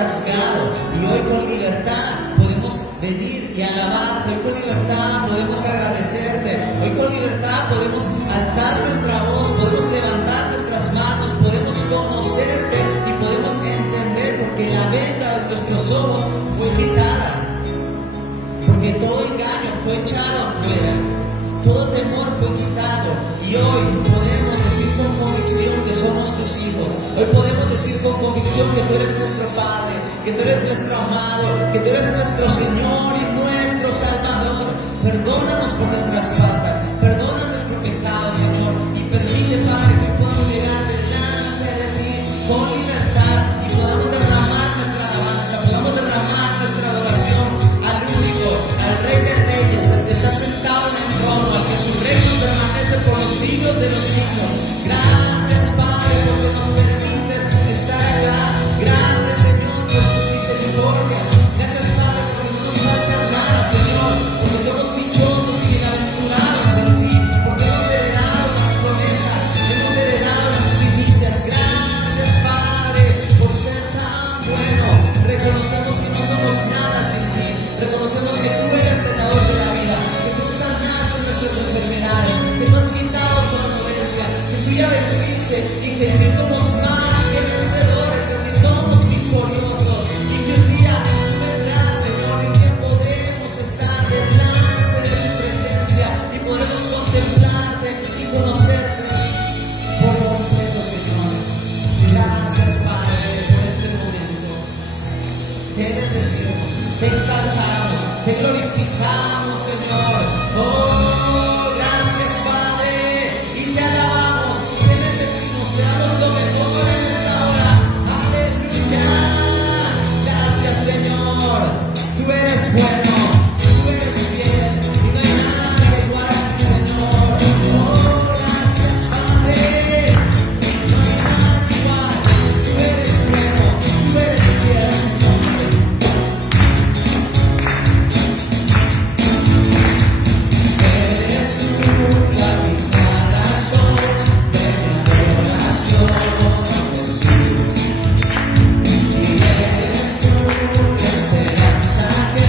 rasgado, y hoy con libertad podemos venir y alabarte, hoy con libertad podemos agradecerte, hoy con libertad podemos alzar nuestra voz, podemos levantar nuestras manos, podemos conocerte y podemos entender, porque la venda de nuestros ojos fue quitada, porque todo engaño fue echado afuera, todo temor fue quitado, y hoy podemos decir con convicción que somos tus hijos. Hoy podemos decir con convicción que tú eres nuestro Padre, que tú eres nuestro amado, que tú eres nuestro Señor y nuestro Salvador. Perdónanos por nuestras faltas, perdona nuestro pecado, Señor, y permite, Padre, que podamos llegar delante de ti con libertad y podamos derramar nuestra alabanza, podamos derramar nuestra adoración al único, al Rey de Reyes, al que está sentado en el trono, al que su reino permanece por los siglos de los siglos. Gracias, Padre, porque nos permites estar acá. Gracias, Señor, por tus misericordias. Gracias, Padre, porque no nos falta nada, Señor, porque somos dichosos y bienaventurados en ti, porque hemos heredado las promesas, hemos heredado las primicias. Gracias, Padre, por ser tan bueno. Reconocemos que no somos nada sin ti. Reconocemos que tú eres el dador de la vida, que tú sanaste nuestras enfermedades, que tú has quitado toda dolencia, que tú ya venciste y que en ti somos más que vencedores, en ti somos victoriosos, y que un día tú vendrás, Señor, y un día podremos estar delante de tu presencia y podremos contemplarte y conocerte por completo, Señor. Gracias, Padre, por este momento. Te bendecimos, te exaltamos, te glorificamos, Señor. Oh, gracias, Padre, y te alabamos, te bendecimos, te damos lo mejor en esta hora. Aleluya. Gracias, Señor. Tú eres bueno, tú eres fiel, y no hay nada igual a ti, Señor. Oh, gracias, Padre. No hay nada igual. Tú eres bueno, tú eres fiel, Señor. Eres tú la única razón de mi adoración, Jesús. Y eres tú la esperanza que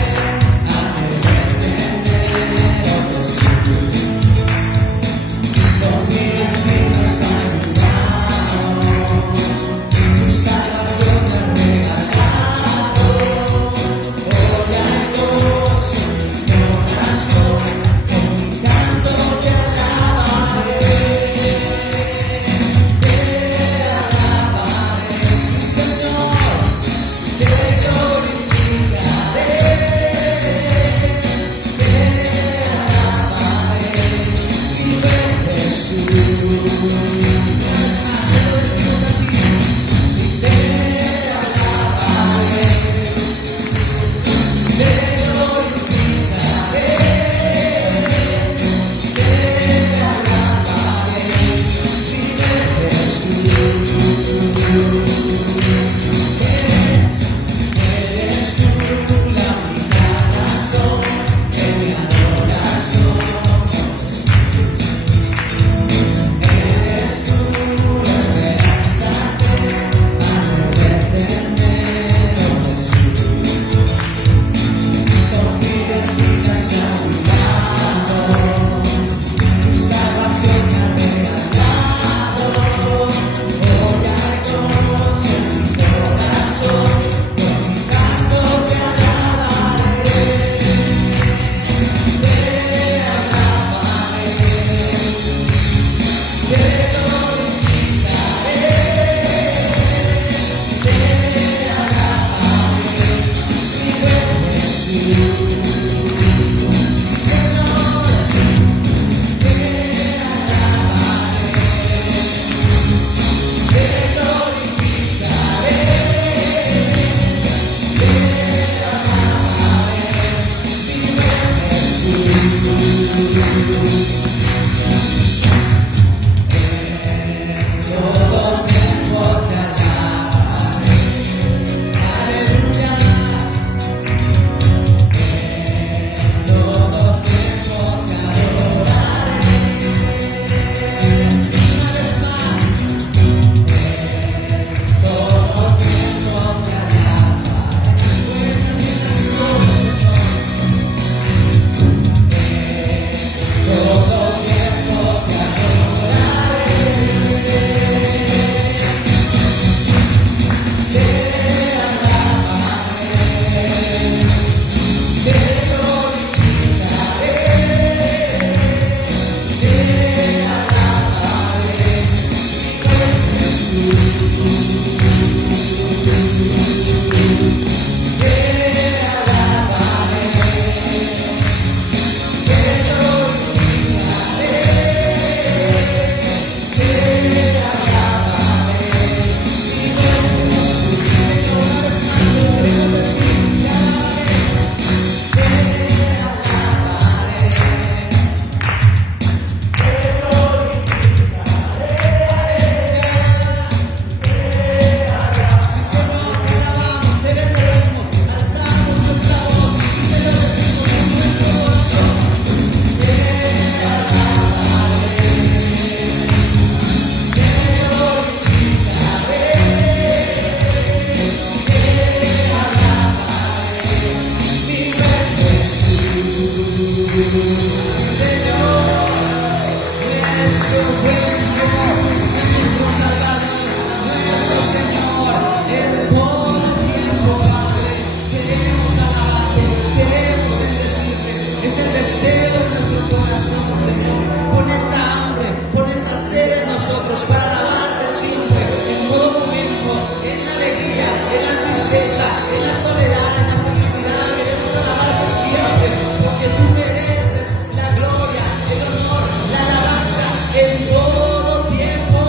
en la soledad, en la felicidad. Queremos alabarte siempre, porque tú mereces la gloria, el honor, la alabanza en todo tiempo,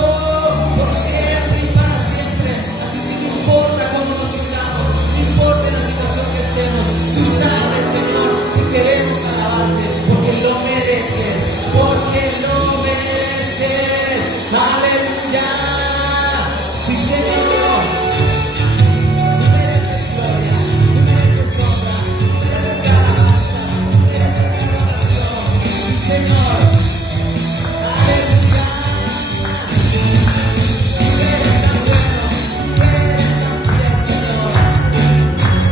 por siempre y para siempre. Así es que no importa cómo nos sintamos, no importa la situación que estemos, tú sabes, Señor, que queremos alabarte, porque lo mereces, porque lo mereces. Aleluya. Sí, Señor. Tú mereces gloria, tú mereces honra, tú mereces alabanza, tú mereces adoración. Sí, Señor. Aleluya. Tú eres tan bueno, tú eres tan fiel, Señor. Tú mereces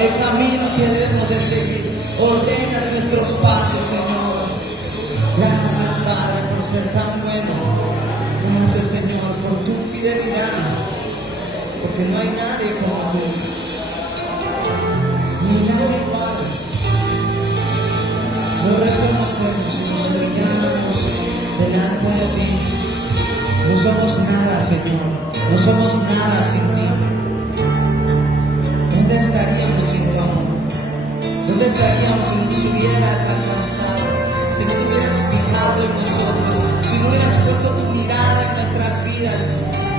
el camino que debemos de seguir. Ordenas nuestros pasos, Señor. Gracias, Padre, por ser tan bueno. Gracias, Señor, por tu fidelidad, porque no hay nadie como tú. No hay nadie igual. Lo reconocemos y nos dedicamos ti. No somos nada, Señor. No somos nada sin ti. ¿Dónde estaríamos sin tu amor? ¿Dónde estaríamos si no nos hubieras alcanzado? Si no te hubieras fijado en nosotros, si no hubieras puesto tu mirada en nuestras vidas,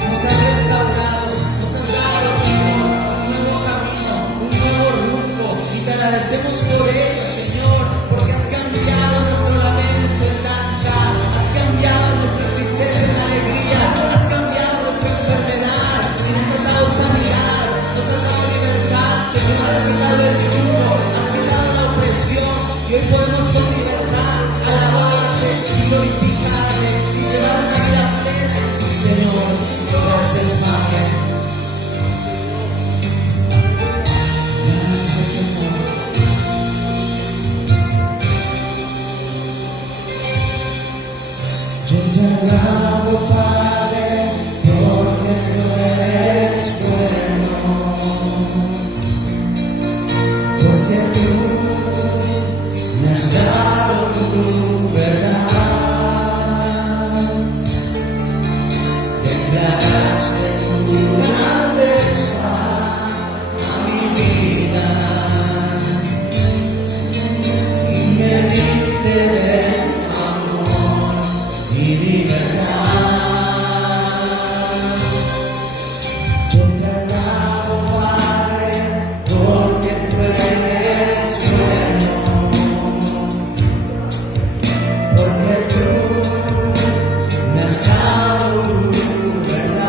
nos has restaurado, nos has dado, Señor, un nuevo camino, un nuevo rumbo, y te agradecemos por ello, Señor, porque has cambiado nuestro lamento en danza, has cambiado nuestra tristeza en alegría, has cambiado nuestra enfermedad y nos has dado sanidad, nos has dado libertad, Señor, has quitado el yugo, has quitado la opresión, y hoy podemos con libertad alabarte y glorificarte y llevar una vida plena en ti, Señor. Gracias, Padre. Gracias, Señor. Yo te alabo, Padre, porque tú eres bueno, porque tú me has dado tu verdad. Declaraste tu grandeza a mi vida y me diste de tu amor y libertad. Yo te alabo, Padre, porque tú eres bueno, porque tú me has dado tu verdad.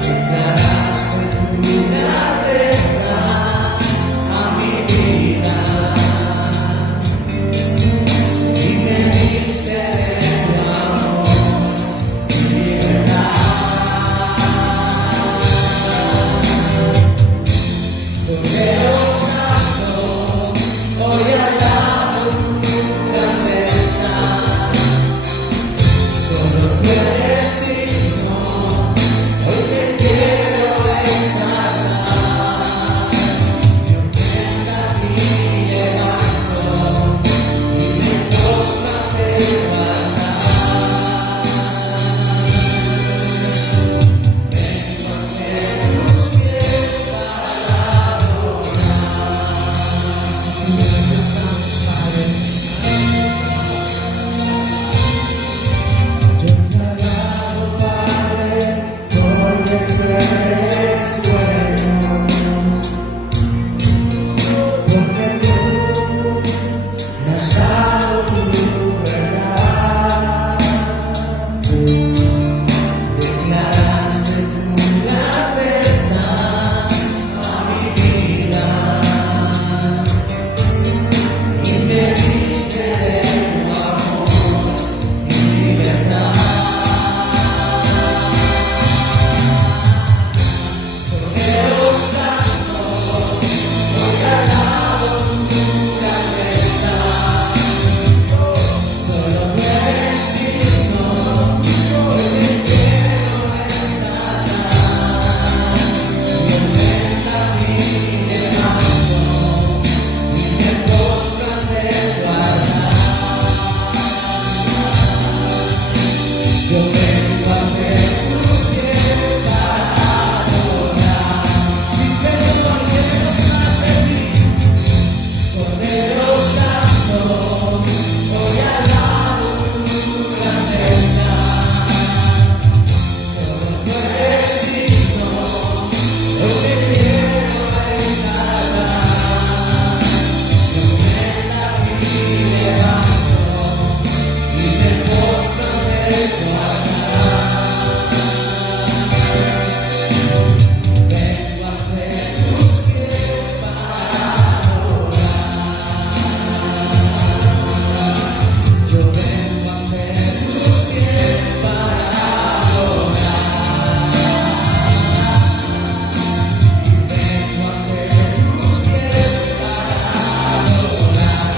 Declaraste tu grandeza a mi vida y me diste de tu amor y libertad. Cordero Santo, hoy alabo tu grandeza. Solo tú eres digno, hoy te quiero exaltar. Mi ofrenda a ti levanto y me postro ante tu altar. Vengo ante tus pies para adorar. Sí, Señor, aquí estamos, Padre. Yo te alabo, Padre, porque tú eres bueno, porque tú me has dado tu verdad. Declaraste tu grandeza a mi vida y me diste de tu amor y libertad. Cordero Santo, hoy alabo tu grandeza. Solo tú eres digno, hoy te quiero exaltar. Mi ofrenda a ti levanto y me postro ante tu altar. Yo vengo ante tus pies para adorar. Sí, Señor, queremos más de ti. Cordero Santo, hoy alabo tu grandeza. Solo tú eres digno, hoy te quiero exaltar. Mi ofrenda a ti levanto y me postro ante tu altar. Vengo ante tus pies para adorar. Yo vengo ante tus pies para adorar. Vengo ante tus pies para adorar.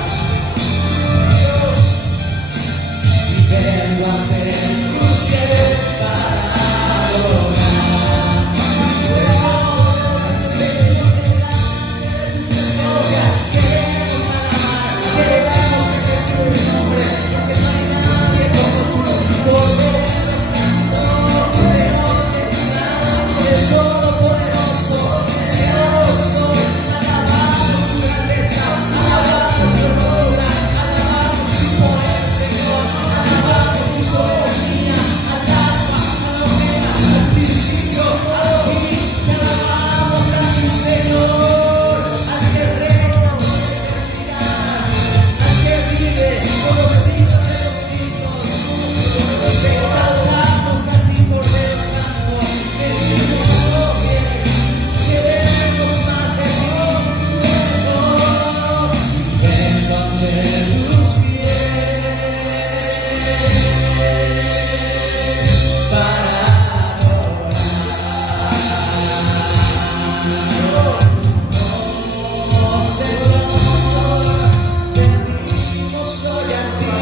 tus pies para adorar. Oh Señor, venimos hoy a ti,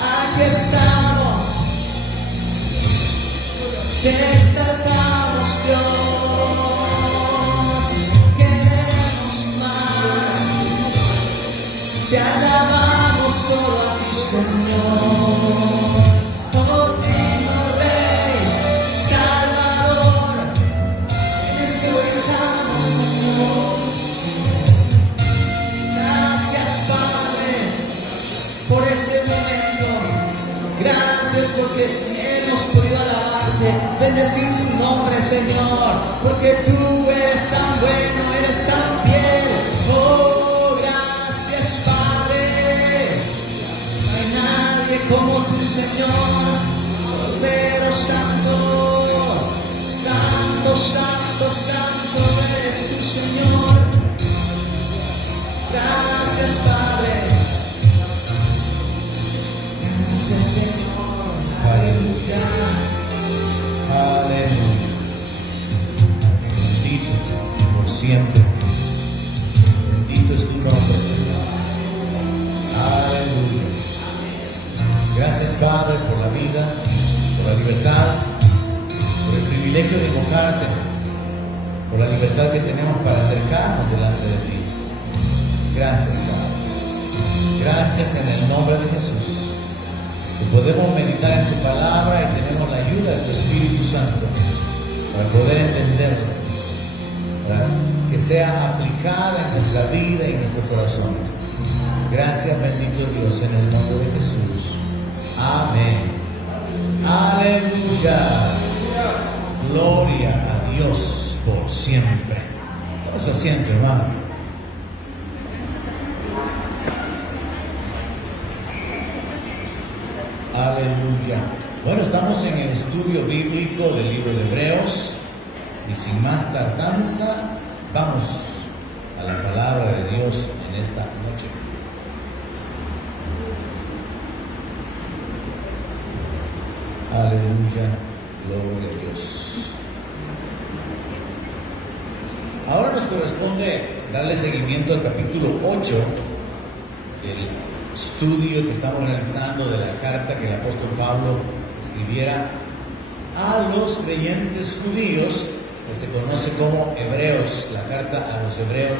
aquí estamos, te exaltamos, Dios, queremos más, te alabamos solo a ti, Señor. Oh digno Rey, Salvador, necesitamos, Señor. Gracias, Padre, por este momento. Gracias porque hemos podido alabarte, bendecir tu nombre, Señor, porque tú eres tan bueno, eres tan fiel. Oh, gracias, Padre. No hay nadie como tú, Señor. Cordero Santo, Santo, Santo, Santo eres tú, Señor. Gracias, Padre. Gracias, Señor. Aleluya. Aleluya. Bendito por siempre. Bendito es tu nombre, Señor. Aleluya. Gracias, Padre, por la vida, por la libertad, por el privilegio de invocarte, por la libertad que tenemos para acercarnos delante de ti. Gracias, Padre. Gracias en el nombre de Jesús. Que podemos meditar en tu palabra y tenemos la ayuda de tu Espíritu Santo para poder entenderlo, para que sea aplicada en nuestra vida y en nuestros corazones. Gracias, bendito Dios, en el nombre de Jesús. Amén. Aleluya. Gloria a Dios por siempre. Todo se siente, hermano. Aleluya. Bueno, estamos en el estudio bíblico del libro de Hebreos y sin más tardanza vamos a la palabra de Dios en esta noche. Aleluya, gloria a Dios. Ahora nos corresponde darle seguimiento al capítulo 8 del estudio que estamos realizando de la carta que el apóstol Pablo escribiera a los creyentes judíos, que se conoce como Hebreos, la carta a los Hebreos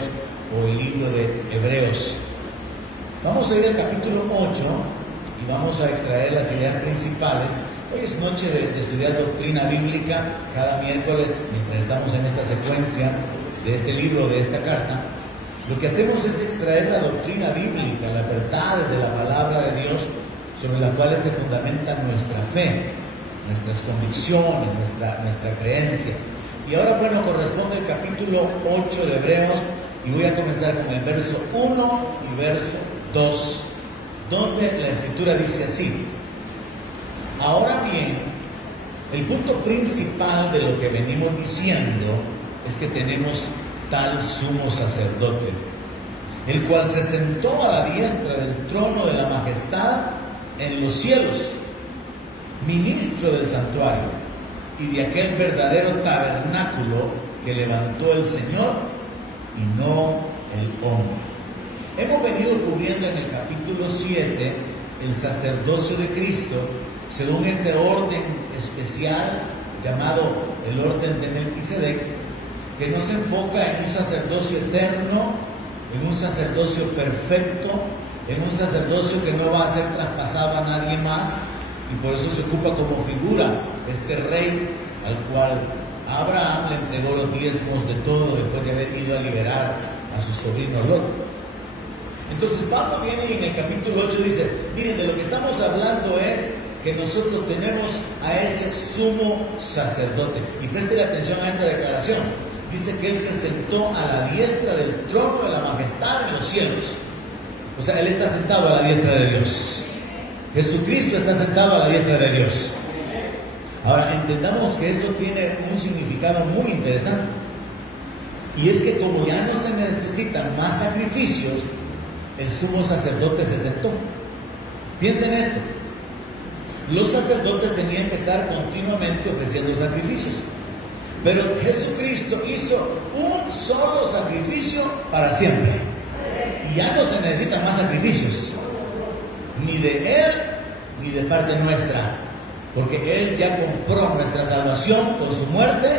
o el libro de Hebreos. Vamos a ir al capítulo 8 y vamos a extraer las ideas principales. Hoy es noche de estudiar doctrina bíblica cada miércoles mientras estamos en esta secuencia de este libro, de esta carta. Lo que hacemos es extraer la doctrina bíblica, las verdades de la palabra de Dios sobre las cuales se fundamenta nuestra fe, nuestras convicciones, nuestra creencia. Y ahora, bueno, corresponde el capítulo 8 de Hebreos y voy a comenzar con el verso 1 y verso 2, donde la Escritura dice así: ahora bien, el punto principal de lo que venimos diciendo es que tenemos tal sumo sacerdote, el cual se sentó a la diestra del trono de la majestad en los cielos, ministro del santuario y de aquel verdadero tabernáculo que levantó el Señor y no el hombre. Hemos venido cubriendo en el capítulo 7 el sacerdocio de Cristo según ese orden especial llamado el orden de Melquisedec, que no se enfoca en un sacerdocio eterno, en un sacerdocio perfecto, en un sacerdocio que no va a ser traspasado a nadie más, y por eso se ocupa como figura este rey al cual Abraham le entregó los diezmos de todo después de haber ido a liberar a su sobrino Lot. Entonces Pablo viene y en el capítulo 8 dice: miren, de lo que estamos hablando es que nosotros tenemos a ese sumo sacerdote. Y presten atención a esta declaración. Dice que él se sentó a la diestra del trono de la majestad en los cielos. O sea, él está sentado a la diestra de Dios. Jesucristo está sentado a la diestra de Dios. Ahora, entendamos que esto tiene un significado muy interesante. Y es que como ya no se necesitan más sacrificios, el sumo sacerdote se sentó. Piensen esto. Los sacerdotes tenían que estar continuamente ofreciendo sacrificios. Pero Jesucristo hizo un solo sacrificio para siempre. Y ya no se necesitan más sacrificios. Ni de Él, ni de parte nuestra. Porque Él ya compró nuestra salvación con su muerte,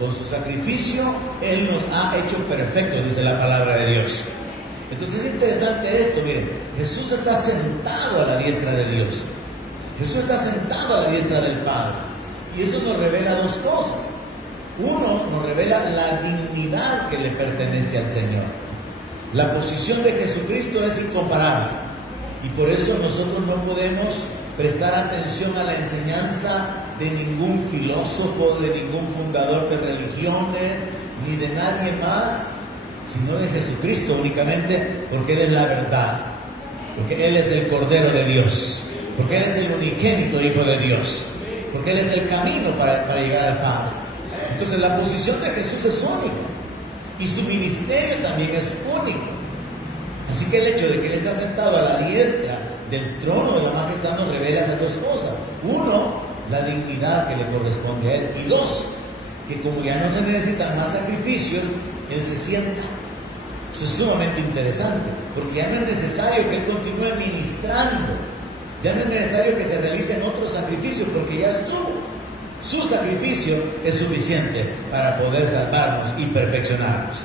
con su sacrificio. Él nos ha hecho perfectos, dice la palabra de Dios. Entonces es interesante esto, miren. Jesús está sentado a la diestra de Dios. Jesús está sentado a la diestra del Padre. Y eso nos revela dos cosas. Uno, nos revela la dignidad que le pertenece al Señor. La posición de Jesucristo es incomparable. Y por eso nosotros no podemos prestar atención a la enseñanza de ningún filósofo, de ningún fundador de religiones, ni de nadie más, sino de Jesucristo únicamente, porque Él es la verdad, porque Él es el Cordero de Dios, porque Él es el unigénito Hijo de Dios, porque Él es el camino para llegar al Padre. Entonces la posición de Jesús es única y su ministerio también es único. Así que el hecho de que Él está sentado a la diestra del trono de la majestad nos revela esas dos cosas. Uno, la dignidad que le corresponde a Él. Y dos, que como ya no se necesitan más sacrificios, Él se sienta. Eso es sumamente interesante, porque ya no es necesario que Él continúe ministrando. Ya no es necesario que se realicen otros sacrificios, porque ya estuvo. Su sacrificio es suficiente para poder salvarnos y perfeccionarnos.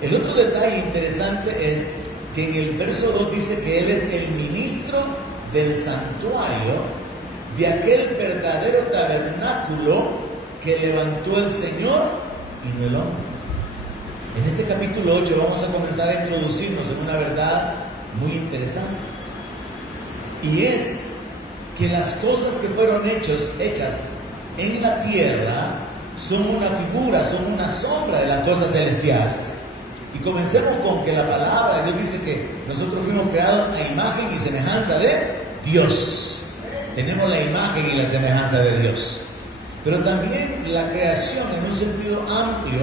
El otro detalle interesante es que en el verso 2 dice que Él es el ministro del santuario, de aquel verdadero tabernáculo que levantó el Señor y no el hombre. En este capítulo 8 vamos a comenzar a introducirnos en una verdad muy interesante. Y es que las cosas que fueron hechas en la tierra son una figura, son una sombra de las cosas celestiales. Y comencemos con que la palabra de Dios dice que nosotros fuimos creados a imagen y semejanza de Dios. Tenemos la imagen y la semejanza de Dios. Pero también la creación, en un sentido amplio,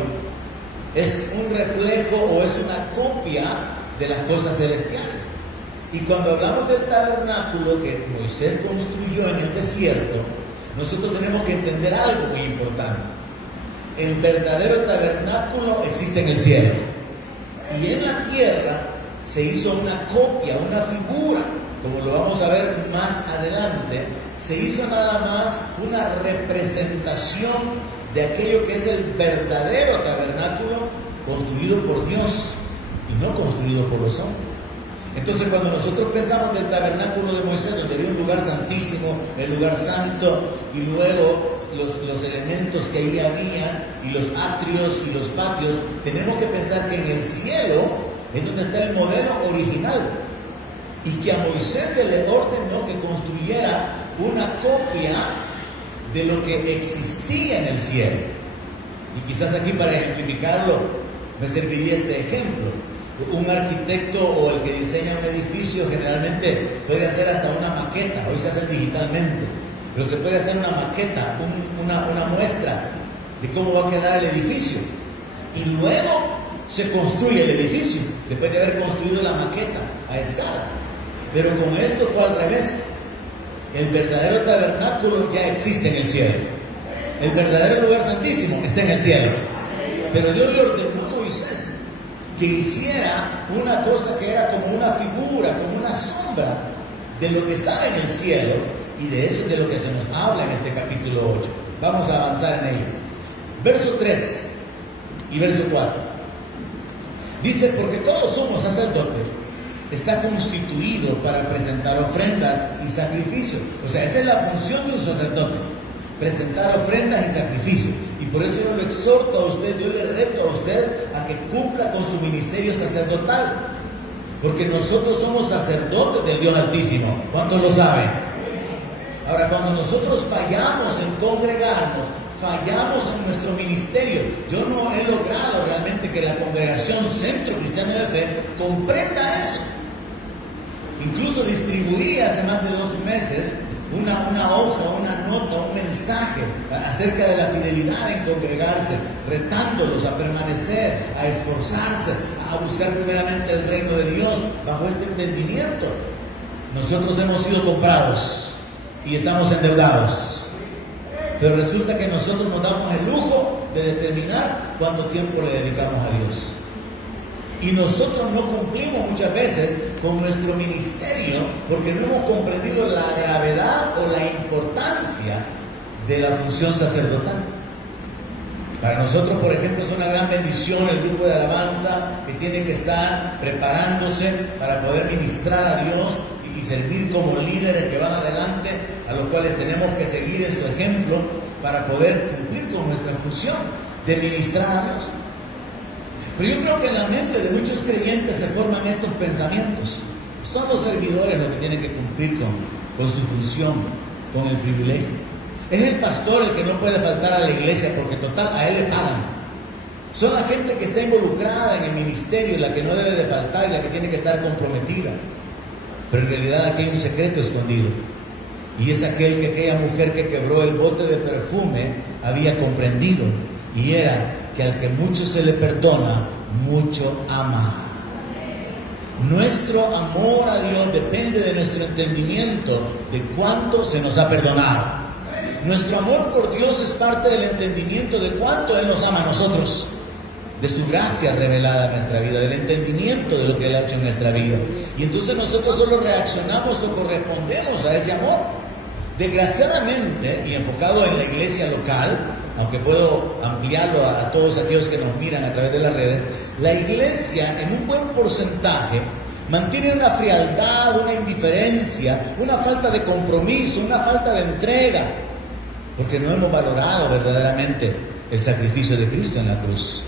es un reflejo o es una copia de las cosas celestiales. Y cuando hablamos del tabernáculo que Moisés construyó en el desierto, nosotros tenemos que entender algo muy importante. El verdadero tabernáculo existe en el cielo. Y en la tierra se hizo una copia, una figura, como lo vamos a ver más adelante. Se hizo nada más una representación de aquello que es el verdadero tabernáculo construido por Dios y no construido por los hombres. Entonces cuando nosotros pensamos del tabernáculo de Moisés, donde había un lugar santísimo, el lugar santo, y luego los elementos que ahí había, y los atrios y los patios, tenemos que pensar que en el cielo es donde está el modelo original, y que a Moisés se le ordenó que construyera una copia de lo que existía en el cielo. Y quizás aquí para ejemplificarlo me serviría este ejemplo. Un arquitecto o el que diseña un edificio generalmente puede hacer hasta una maqueta. Hoy se hace digitalmente, pero se puede hacer una maqueta, una muestra de cómo va a quedar el edificio, y luego se construye el edificio después de haber construido la maqueta a escala. Pero con esto fue al revés. El verdadero tabernáculo ya existe en el cielo. El verdadero lugar santísimo está en el cielo. Pero Dios le ordenó a Moisés que hiciera una cosa que era como una figura, como una sombra de lo que estaba en el cielo, y de eso es de lo que se nos habla en este capítulo 8. Vamos a avanzar en ello. Verso 3 y verso 4. Dice, porque todo sumo sacerdote está constituido para presentar ofrendas y sacrificios. O sea, esa es la función de un sacerdote, presentar ofrendas y sacrificios. Y por eso yo lo exhorto a usted, yo le reto a usted a que cumpla con su ministerio sacerdotal. Porque nosotros somos sacerdotes del Dios Altísimo. ¿Cuántos lo saben? Ahora, cuando nosotros fallamos en congregarnos, fallamos en nuestro ministerio, yo no he logrado realmente que la congregación Centro Cristiano de Fe comprenda eso. Incluso distribuí hace más de 2 meses una hoja, una nota, un mensaje acerca de la fidelidad en congregarse, retándolos a permanecer, a esforzarse, a buscar primeramente el reino de Dios bajo este entendimiento. Nosotros hemos sido comprados y estamos endeudados, pero resulta que nosotros nos damos el lujo de determinar cuánto tiempo le dedicamos a Dios. Y nosotros no cumplimos muchas veces con nuestro ministerio porque no hemos comprendido la gravedad o la importancia de la función sacerdotal. Para nosotros, por ejemplo, es una gran bendición el grupo de alabanza que tiene que estar preparándose para poder ministrar a Dios y servir como líderes que van adelante, a los cuales tenemos que seguir en su ejemplo para poder cumplir con nuestra función de ministrar a Dios. Pero yo creo que en la mente de muchos creyentes se forman estos pensamientos. Son los servidores los que tienen que cumplir con su función, con el privilegio. Es el pastor el que no puede faltar a la iglesia porque total a él le pagan. Son la gente que está involucrada en el ministerio la que no debe de faltar y la que tiene que estar comprometida. Pero en realidad aquí hay un secreto escondido. Y es aquel que aquella mujer que quebró el bote de perfume había comprendido. Y era que al que mucho se le perdona, mucho ama. Nuestro amor a Dios depende de nuestro entendimiento de cuánto se nos ha perdonado. Nuestro amor por Dios es parte del entendimiento de cuánto Él nos ama a nosotros, de su gracia revelada en nuestra vida, del entendimiento de lo que Él ha hecho en nuestra vida. Y entonces nosotros solo reaccionamos o correspondemos a ese amor. Desgraciadamente, y enfocado en la iglesia local, aunque puedo ampliarlo a todos aquellos que nos miran a través de las redes, la iglesia en un buen porcentaje mantiene una frialdad, una indiferencia, una falta de compromiso, una falta de entrega, porque no hemos valorado verdaderamente el sacrificio de Cristo en la cruz,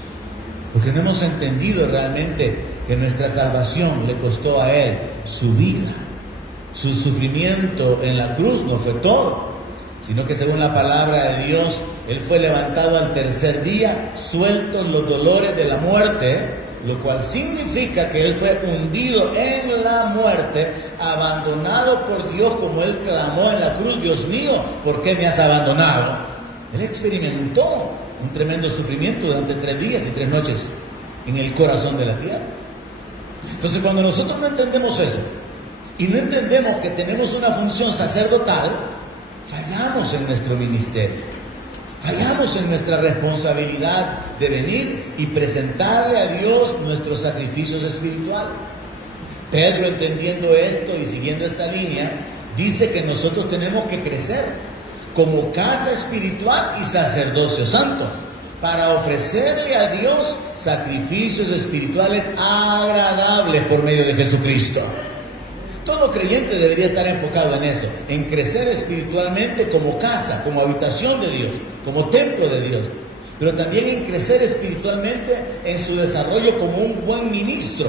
porque no hemos entendido realmente que nuestra salvación le costó a Él su vida. Su sufrimiento en la cruz no fue todo, sino que según la palabra de Dios, Él fue levantado al tercer día, sueltos los dolores de la muerte, lo cual significa que Él fue hundido en la muerte, abandonado por Dios como Él clamó en la cruz: Dios mío, ¿por qué me has abandonado? Él experimentó un tremendo sufrimiento durante 3 días y 3 noches en el corazón de la tierra. Entonces, cuando nosotros no entendemos eso, y no entendemos que tenemos una función sacerdotal, fallamos en nuestro ministerio, fallamos en nuestra responsabilidad de venir y presentarle a Dios nuestros sacrificios espirituales. Pedro, entendiendo esto y siguiendo esta línea, dice que nosotros tenemos que crecer como casa espiritual y sacerdocio santo para ofrecerle a Dios sacrificios espirituales agradables por medio de Jesucristo. Todo creyente debería estar enfocado en eso, en crecer espiritualmente como casa, como habitación de Dios, como templo de Dios, pero también en crecer espiritualmente en su desarrollo como un buen ministro,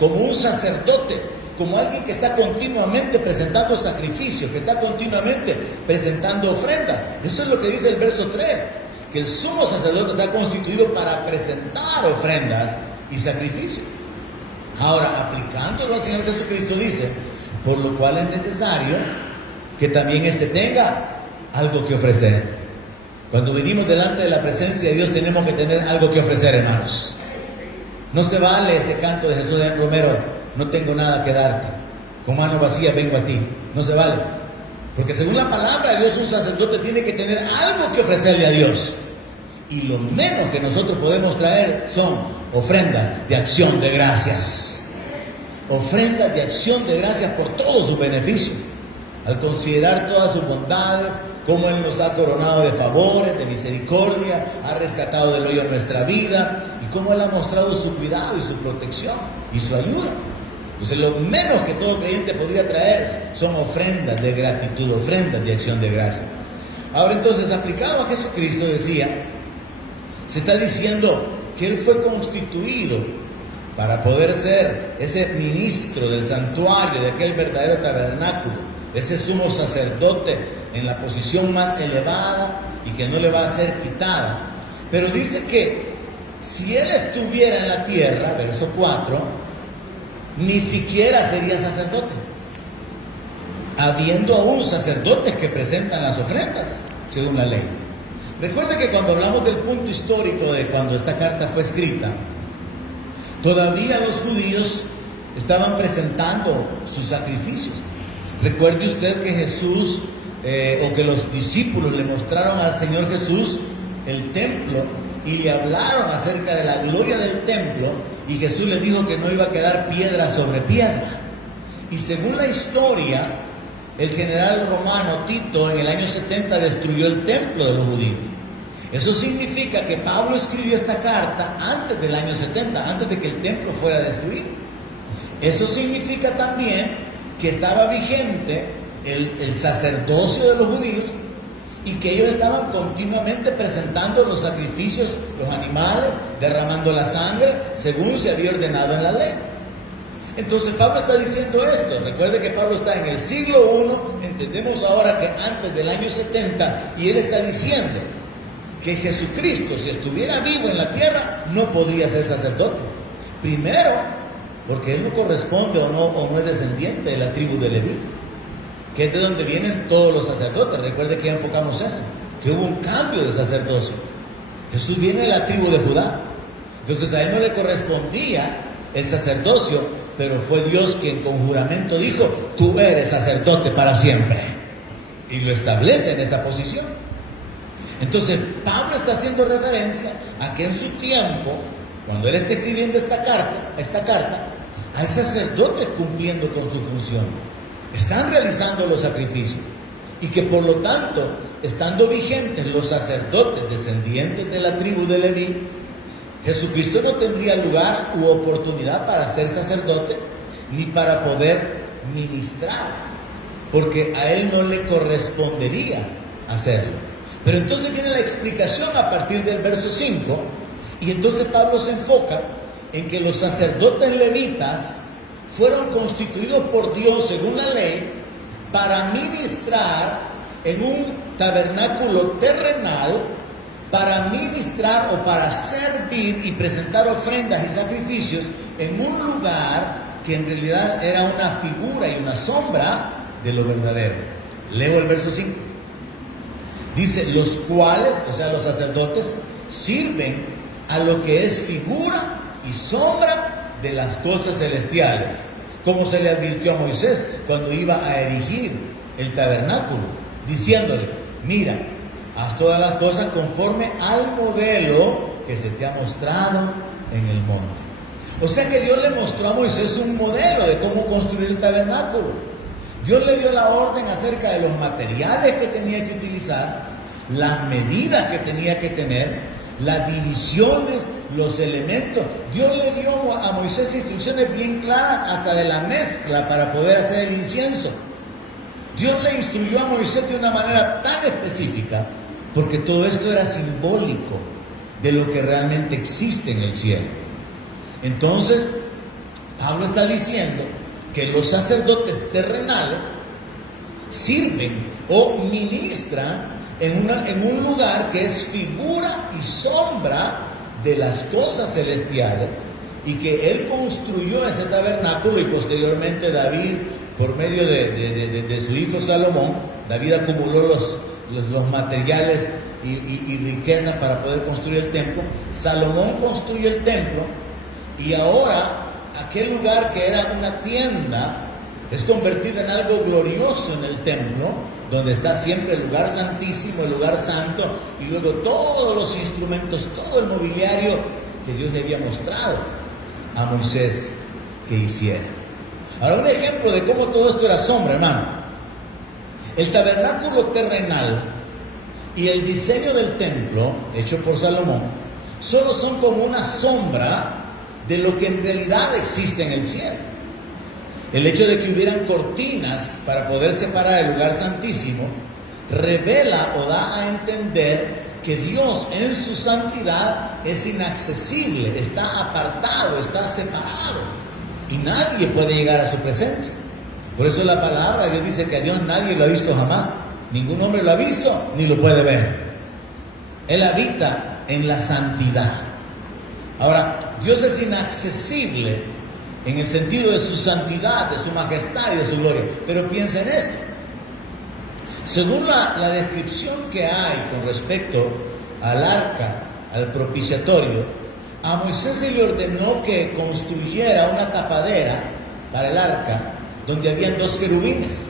como un sacerdote, como alguien que está continuamente presentando sacrificios, que está continuamente presentando ofrendas. Eso es lo que dice el verso 3, que el sumo sacerdote está constituido para presentar ofrendas y sacrificios. Ahora, aplicándolo al Señor Jesucristo, dice: por lo cual es necesario que también éste tenga algo que ofrecer. Cuando venimos delante de la presencia de Dios tenemos que tener algo que ofrecer, hermanos. No se vale ese canto de Jesús de Romero: no tengo nada que darte, con mano vacía vengo a ti. No se vale, porque según la palabra de Dios, un sacerdote tiene que tener algo que ofrecerle a Dios. Y lo menos que nosotros podemos traer son ofrendas de acción de gracias. Ofrendas de acción de gracias por todos sus beneficios. Al considerar todas sus bondades, cómo Él nos ha coronado de favores, de misericordia, ha rescatado del hoyo nuestra vida, y cómo Él ha mostrado su cuidado y su protección y su ayuda. Entonces, lo menos que todo creyente podría traer son ofrendas de gratitud, ofrendas de acción de gracias. Ahora, entonces, aplicado a Jesucristo, decía, se está diciendo que Él fue constituido para poder ser ese ministro del santuario, de aquel verdadero tabernáculo, ese sumo sacerdote en la posición más elevada y que no le va a ser quitada. Pero dice que si Él estuviera en la tierra, verso 4, ni siquiera sería sacerdote, habiendo aún sacerdotes que presentan las ofrendas según la ley. Recuerde que cuando hablamos del punto histórico de cuando esta carta fue escrita, Todavía los judíos estaban presentando sus sacrificios. Recuerde usted que Jesús, o que los discípulos le mostraron al Señor Jesús el templo y le hablaron acerca de la gloria del templo, y Jesús les dijo que no iba a quedar piedra sobre piedra. Y según la historia, el general romano Tito en el año 70 destruyó el templo de los judíos. Eso significa que Pablo escribió esta carta antes del año 70, antes de que el templo fuera destruido. Eso significa también que estaba vigente el sacerdocio de los judíos y que ellos estaban continuamente presentando los sacrificios, los animales, derramando la sangre, según se había ordenado en la ley. Entonces Pablo está diciendo esto. Recuerde que Pablo está en el siglo I, entendemos ahora que antes del año 70, y él está diciendo que Jesucristo, si estuviera vivo en la tierra, no podría ser sacerdote. Primero, porque él no corresponde o no es descendiente de la tribu de Leví, que es de donde vienen todos los sacerdotes. Recuerde que ya enfocamos eso, que hubo un cambio de sacerdocio. Jesús viene de la tribu de Judá, entonces a él no le correspondía el sacerdocio, pero fue Dios quien con juramento dijo: tú eres sacerdote para siempre, y lo establece en esa posición. Entonces Pablo está haciendo referencia a que en su tiempo, cuando él está escribiendo esta carta, hay sacerdotes cumpliendo con su función, están realizando los sacrificios, y que por lo tanto, estando vigentes los sacerdotes descendientes de la tribu de Leví, Jesucristo no tendría lugar u oportunidad para ser sacerdote ni para poder ministrar, porque a él no le correspondería hacerlo. Pero entonces viene la explicación a partir del verso 5, y entonces Pablo se enfoca en que los sacerdotes levitas fueron constituidos por Dios según la ley para ministrar en un tabernáculo terrenal, para ministrar o para servir y presentar ofrendas y sacrificios en un lugar que en realidad era una figura y una sombra de lo verdadero. Leo el verso 5. Dice: los cuales, o sea, los sacerdotes, sirven a lo que es figura y sombra de las cosas celestiales, como se le advirtió a Moisés cuando iba a erigir el tabernáculo, diciéndole: mira, haz todas las cosas conforme al modelo que se te ha mostrado en el monte. O sea que Dios le mostró a Moisés un modelo de cómo construir el tabernáculo. Dios le dio la orden acerca de los materiales que tenía que utilizar, las medidas que tenía que tener, las divisiones, los elementos. Dios le dio a Moisés instrucciones bien claras hasta de la mezcla para poder hacer el incienso. Dios le instruyó a Moisés de una manera tan específica, porque todo esto era simbólico de lo que realmente existe en el cielo. Entonces, Pablo está diciendo que los sacerdotes terrenales sirven o ministran en un lugar que es figura y sombra de las cosas celestiales, y que él construyó ese tabernáculo, y posteriormente David, por medio de su hijo Salomón, David acumuló los materiales y riquezas para poder construir el templo. Salomón construyó el templo, y ahora aquel lugar que era una tienda es convertido en algo glorioso en el templo, donde está siempre el lugar santísimo, el lugar santo, y luego todos los instrumentos, todo el mobiliario que Dios le había mostrado a Moisés que hiciera. Ahora, un ejemplo de cómo todo esto era sombra, hermano. El tabernáculo terrenal y el diseño del templo, hecho por Salomón, solo son como una sombra de lo que en realidad existe en el cielo. El hecho de que hubieran cortinas para poder separar el lugar santísimo revela o da a entender que Dios en su santidad es inaccesible, está apartado, está separado, y nadie puede llegar a su presencia. Por eso la palabra Dios dice que a Dios nadie lo ha visto jamás, ningún hombre lo ha visto ni lo puede ver. Él habita en la santidad. Ahora, Dios es inaccesible en el sentido de su santidad, de su majestad y de su gloria. Pero piensa en esto. Según la descripción que hay con respecto al arca, al propiciatorio, a Moisés se le ordenó que construyera una tapadera para el arca donde habían 2 querubines,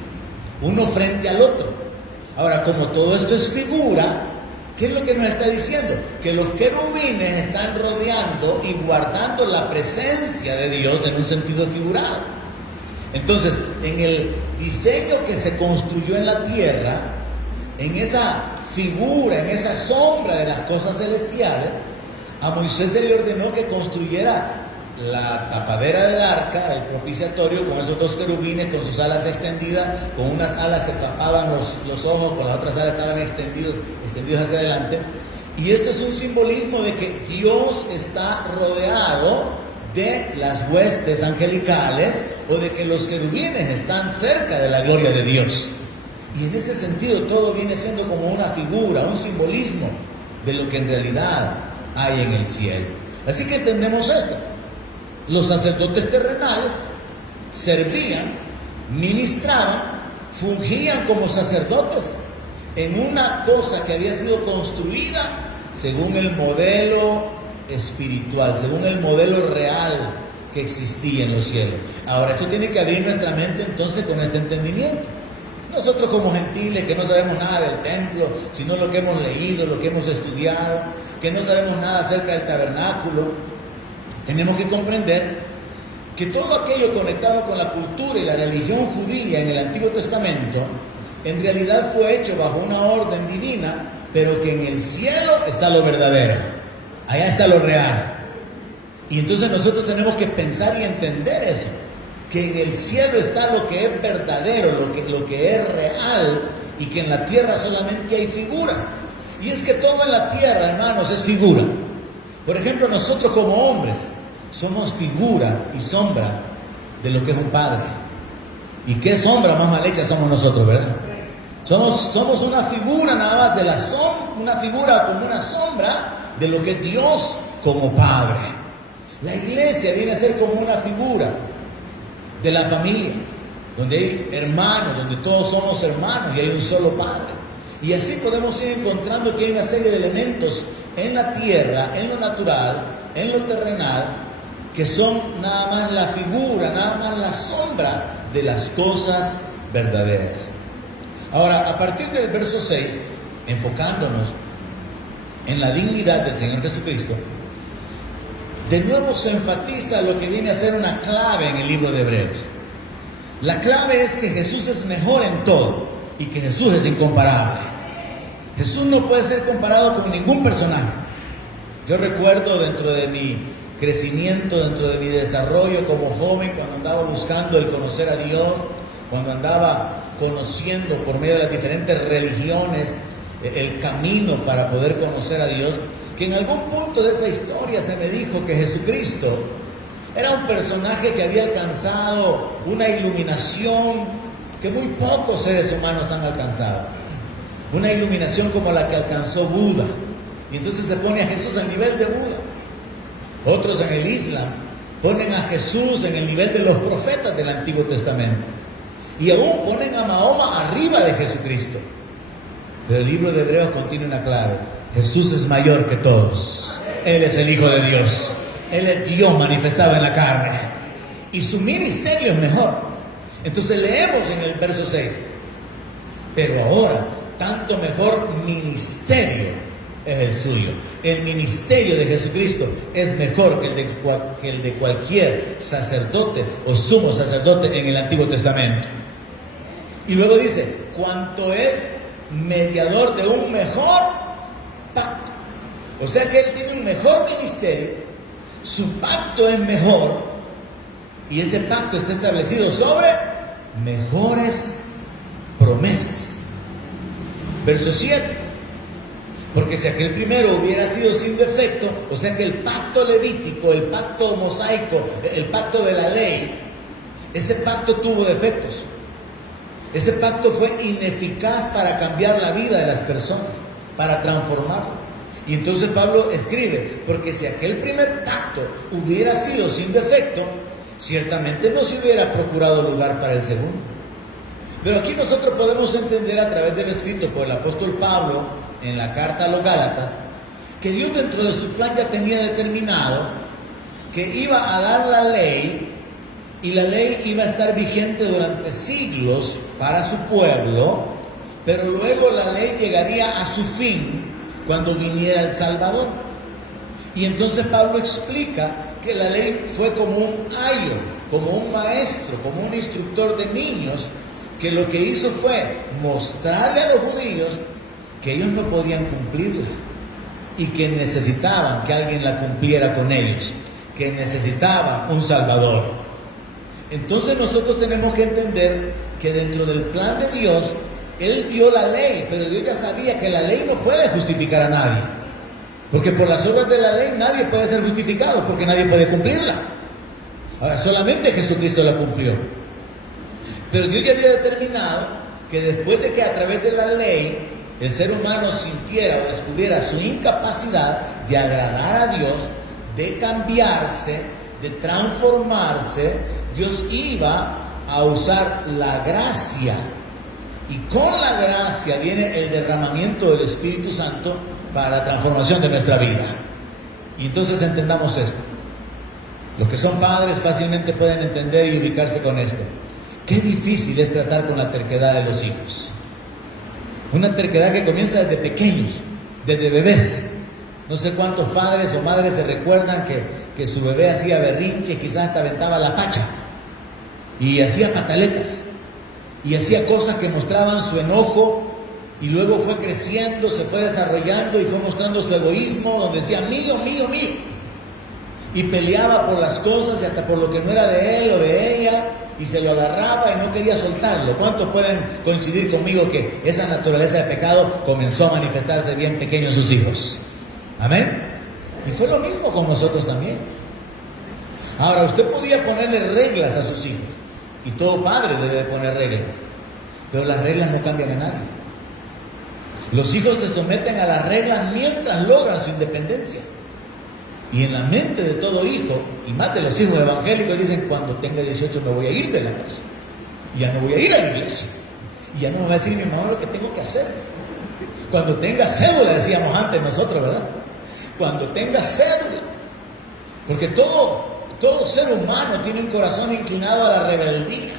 uno frente al otro. Ahora, como todo esto es figura, ¿qué es lo que nos está diciendo? Que los querubines están rodeando y guardando la presencia de Dios en un sentido figurado. Entonces, en el diseño que se construyó en la tierra, en esa figura, en esa sombra de las cosas celestiales, a Moisés se le ordenó que construyera la tapadera del arca, el propiciatorio, con esos 2 querubines, con sus alas extendidas. Con unas alas se tapaban los ojos, con las otras alas estaban extendidos hacia adelante. Y esto es un simbolismo de que Dios está rodeado de las huestes angelicales, o de que los querubines están cerca de la gloria de Dios. Y en ese sentido todo viene siendo como una figura, un simbolismo de lo que en realidad hay en el cielo. Así que entendemos esto. Los sacerdotes terrenales servían, ministraban, fungían como sacerdotes en una cosa que había sido construida según el modelo espiritual, según el modelo real que existía en los cielos. Ahora, esto tiene que abrir nuestra mente entonces con este entendimiento. Nosotros como gentiles que no sabemos nada del templo, sino lo que hemos leído, lo que hemos estudiado, que no sabemos nada acerca del tabernáculo, tenemos que comprender que todo aquello conectado con la cultura y la religión judía en el Antiguo Testamento, en realidad fue hecho bajo una orden divina, pero que en el cielo está lo verdadero, allá está lo real. Y entonces nosotros tenemos que pensar y entender eso, que en el cielo está lo que es verdadero, lo que es real, y que en la tierra solamente hay figura. Y es que todo en la tierra, hermanos, es figura. Por ejemplo, nosotros como hombres somos figura y sombra de lo que es un padre. ¿Y qué sombra más mal hecha somos nosotros, verdad? Somos una figura nada más de la sombra, una figura como una sombra de lo que es Dios como padre. La iglesia viene a ser como una figura de la familia, donde hay hermanos, donde todos somos hermanos y hay un solo padre. Y así podemos ir encontrando que hay una serie de elementos en la tierra, en lo natural, en lo terrenal, que son nada más la figura, nada más la sombra de las cosas verdaderas. Ahora, a partir del verso 6, enfocándonos en la dignidad del Señor Jesucristo, de nuevo se enfatiza lo que viene a ser una clave en el libro de Hebreos. La clave es que Jesús es mejor en todo y que Jesús es incomparable. Jesús no puede ser comparado con ningún personaje. Yo recuerdo dentro de mi crecimiento, dentro de mi desarrollo como joven, cuando andaba buscando el conocer a Dios, cuando andaba conociendo por medio de las diferentes religiones el camino para poder conocer a Dios, que en algún punto de esa historia se me dijo que Jesucristo era un personaje que había alcanzado una iluminación que muy pocos seres humanos han alcanzado. Una iluminación como la que alcanzó Buda. Y entonces se pone a Jesús al nivel de Buda. Otros en el Islam ponen a Jesús en el nivel de los profetas del Antiguo Testamento. Y aún ponen a Mahoma arriba de Jesucristo. Pero el libro de Hebreos contiene una clave. Jesús es mayor que todos. Él es el Hijo de Dios. Él es Dios manifestado en la carne. Y su ministerio es mejor. Entonces leemos en el verso 6. Pero ahora, tanto mejor ministerio es el suyo. El ministerio de Jesucristo es mejor que el de cualquier sacerdote o sumo sacerdote en el Antiguo Testamento. Y luego dice, cuanto es mediador de un mejor pacto. O sea que Él tiene un mejor ministerio, su pacto es mejor, y ese pacto está establecido sobre mejores promesas. Verso 7. Porque si aquel primero hubiera sido sin defecto, o sea que el pacto levítico, el pacto mosaico, el pacto de la ley, ese pacto tuvo defectos. Ese pacto fue ineficaz para cambiar la vida de las personas, para transformarlo. Y entonces Pablo escribe, porque si aquel primer pacto hubiera sido sin defecto, ciertamente no se hubiera procurado lugar para el segundo. Pero aquí nosotros podemos entender a través del escrito por el apóstol Pablo en la carta a los Gálatas, que Dios dentro de su plan ya tenía determinado que iba a dar la ley, y la ley iba a estar vigente durante siglos para su pueblo, pero luego la ley llegaría a su fin cuando viniera el Salvador. Y entonces Pablo explica que la ley fue como un ayo, como un maestro, como un instructor de niños, que lo que hizo fue mostrarle a los judíos que ellos no podían cumplirla y que necesitaban que alguien la cumpliera con ellos, que necesitaban un Salvador. Entonces nosotros tenemos que entender que dentro del plan de Dios, Él dio la ley, pero Dios ya sabía que la ley no puede justificar a nadie, porque por las obras de la ley nadie puede ser justificado, porque nadie puede cumplirla. Ahora, solamente Jesucristo la cumplió. Pero Dios ya había determinado que después de que a través de la ley el ser humano sintiera o descubriera su incapacidad de agradar a Dios, de cambiarse, de transformarse, Dios iba a usar la gracia. Y con la gracia viene el derramamiento del Espíritu Santo para la transformación de nuestra vida. Y entonces entendamos esto. Los que son padres fácilmente pueden entender y ubicarse con esto. Qué difícil es tratar con la terquedad de los hijos. Una terquedad que comienza desde pequeños, desde bebés. No sé cuántos padres o madres se recuerdan que su bebé hacía berrinche, quizás hasta aventaba la pacha, y hacía pataletas, y hacía cosas que mostraban su enojo, y luego fue creciendo, se fue desarrollando y fue mostrando su egoísmo, donde decía mío, mío, mío, y peleaba por las cosas y hasta por lo que no era de él o de ella, y se lo agarraba y no quería soltarlo. ¿Cuántos pueden coincidir conmigo que esa naturaleza de pecado comenzó a manifestarse bien pequeño en sus hijos? Amén. Y fue lo mismo con nosotros también. Ahora, usted podía ponerle reglas a sus hijos, y todo padre debe de poner reglas, pero las reglas no cambian a nadie. Los hijos se someten a las reglas mientras logran su independencia. Y en la mente de todo hijo, y más de los hijos evangélicos, dicen: cuando tenga 18 me voy a ir de la casa, y ya no voy a ir a la iglesia, y ya no me va a decir mi mamá lo que tengo que hacer. Cuando tenga cédula, decíamos antes nosotros, ¿verdad? Cuando tenga cédula, porque todo ser humano tiene un corazón inclinado a la rebeldía.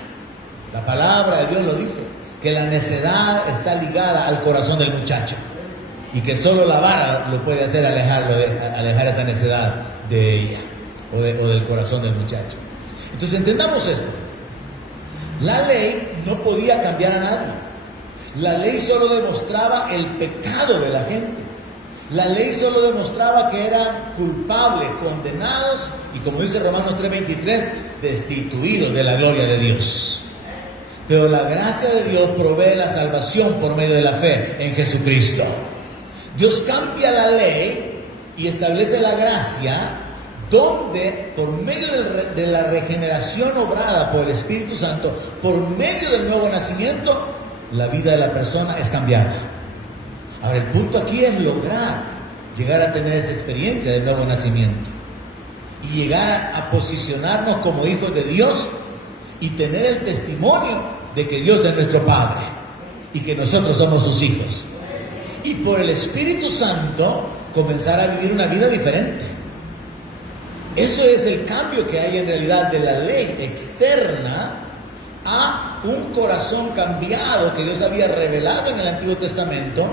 La palabra de Dios lo dice, que la necedad está ligada al corazón del muchacho, y que solo la vara lo puede hacer alejar esa necedad de ella o del corazón del muchacho. Entonces entendamos esto. La ley no podía cambiar a nadie. La ley solo demostraba el pecado de la gente. La ley solo demostraba que eran culpables, condenados y, como dice Romanos 3:23, destituidos de la gloria de Dios. Pero la gracia de Dios provee la salvación por medio de la fe en Jesucristo. Dios cambia la ley y establece la gracia, donde por medio de la regeneración obrada por el Espíritu Santo, por medio del nuevo nacimiento, la vida de la persona es cambiada. Ahora, el punto aquí es lograr llegar a tener esa experiencia del nuevo nacimiento y llegar a posicionarnos como hijos de Dios y tener el testimonio de que Dios es nuestro Padre y que nosotros somos sus hijos. Y por el Espíritu Santo comenzar a vivir una vida diferente. Eso es el cambio que hay en realidad de la ley externa a un corazón cambiado que Dios había revelado en el Antiguo Testamento,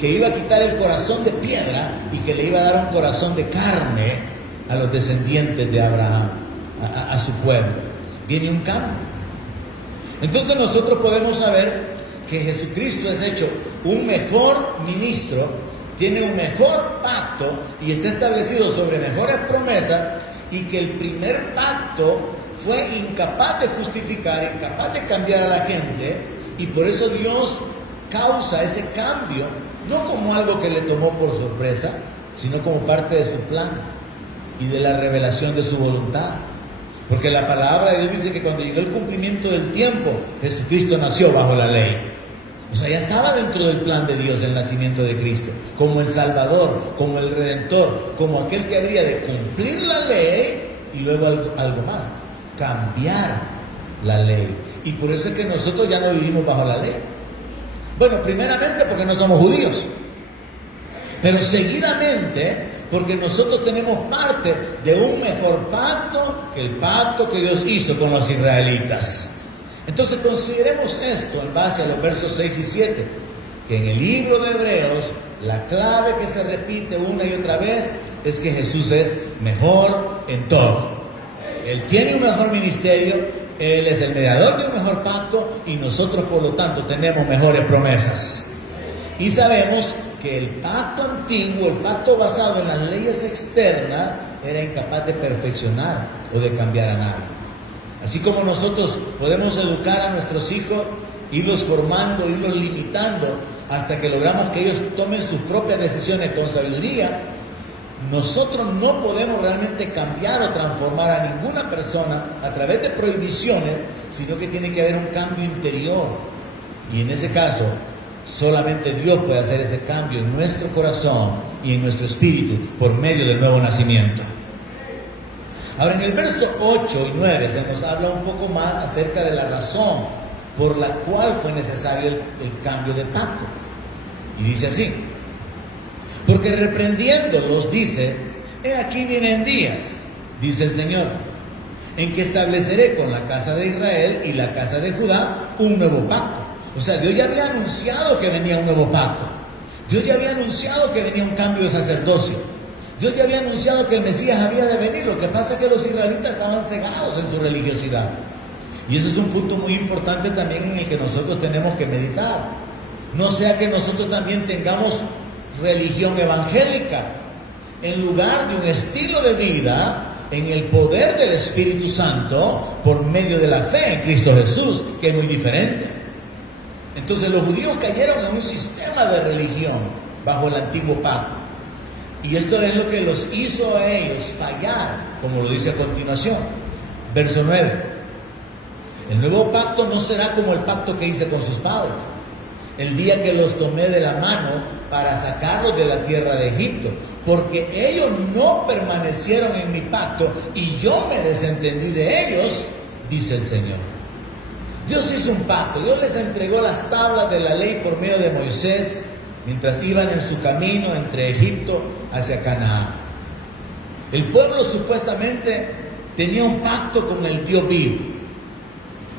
que iba a quitar el corazón de piedra y que le iba a dar un corazón de carne a los descendientes de Abraham, a su pueblo. Viene un cambio. Entonces nosotros podemos saber que Jesucristo es hecho un mejor ministro, tiene un mejor pacto y está establecido sobre mejores promesas, y que el primer pacto fue incapaz de justificar, incapaz de cambiar a la gente, y por eso Dios causa ese cambio, no como algo que le tomó por sorpresa, sino como parte de su plan y de la revelación de su voluntad. Porque la palabra de Dios dice que cuando llegó el cumplimiento del tiempo, Jesucristo nació bajo la ley. O sea, ya estaba dentro del plan de Dios el nacimiento de Cristo, como el Salvador, como el Redentor, como aquel que habría de cumplir la ley y luego algo más, cambiar la ley. Y por eso es que nosotros ya no vivimos bajo la ley. Bueno, primeramente porque no somos judíos, Pero seguidamente, porque nosotros tenemos parte de un mejor pacto que el pacto que Dios hizo con los israelitas. Entonces consideremos esto en base a los versos 6 y 7, que en el libro de Hebreos la clave que se repite una y otra vez es que Jesús es mejor en todo. Él tiene un mejor ministerio, Él es el mediador de un mejor pacto y nosotros por lo tanto tenemos mejores promesas. Y sabemos que el pacto antiguo, el pacto basado en las leyes externas, era incapaz de perfeccionar o de cambiar a nadie. Así como nosotros podemos educar a nuestros hijos, irlos formando, irlos limitando, hasta que logramos que ellos tomen sus propias decisiones con sabiduría, nosotros no podemos realmente cambiar o transformar a ninguna persona a través de prohibiciones, sino que tiene que haber un cambio interior. Y en ese caso, solamente Dios puede hacer ese cambio en nuestro corazón y en nuestro espíritu por medio del nuevo nacimiento. Ahora, en el verso 8 y 9 se nos habla un poco más acerca de la razón por la cual fue necesario el cambio de pacto. Y dice así: porque reprendiéndolos dice, he aquí vienen días, dice el Señor, en que estableceré con la casa de Israel y la casa de Judá un nuevo pacto. O sea, Dios ya había anunciado que venía un nuevo pacto. Dios ya había anunciado que venía un cambio de sacerdocio. Dios ya había anunciado que el Mesías había de venir. Lo que pasa es que los israelitas estaban cegados en su religiosidad. Y eso es un punto muy importante también en el que nosotros tenemos que meditar. No sea que nosotros también tengamos religión evangélica en lugar de un estilo de vida en el poder del Espíritu Santo por medio de la fe en Cristo Jesús, que es muy diferente. Entonces los judíos cayeron en un sistema de religión bajo el antiguo pacto. Y esto es lo que los hizo a ellos fallar, como lo dice a continuación. Verso 9. El nuevo pacto no será como el pacto que hice con sus padres, el día que los tomé de la mano para sacarlos de la tierra de Egipto, porque ellos no permanecieron en mi pacto y yo me desentendí de ellos, dice el Señor. Dios hizo un pacto, Dios les entregó las tablas de la ley por medio de Moisés, mientras iban en su camino entre Egipto hacia Canaán. El pueblo supuestamente tenía un pacto con el Dios vivo,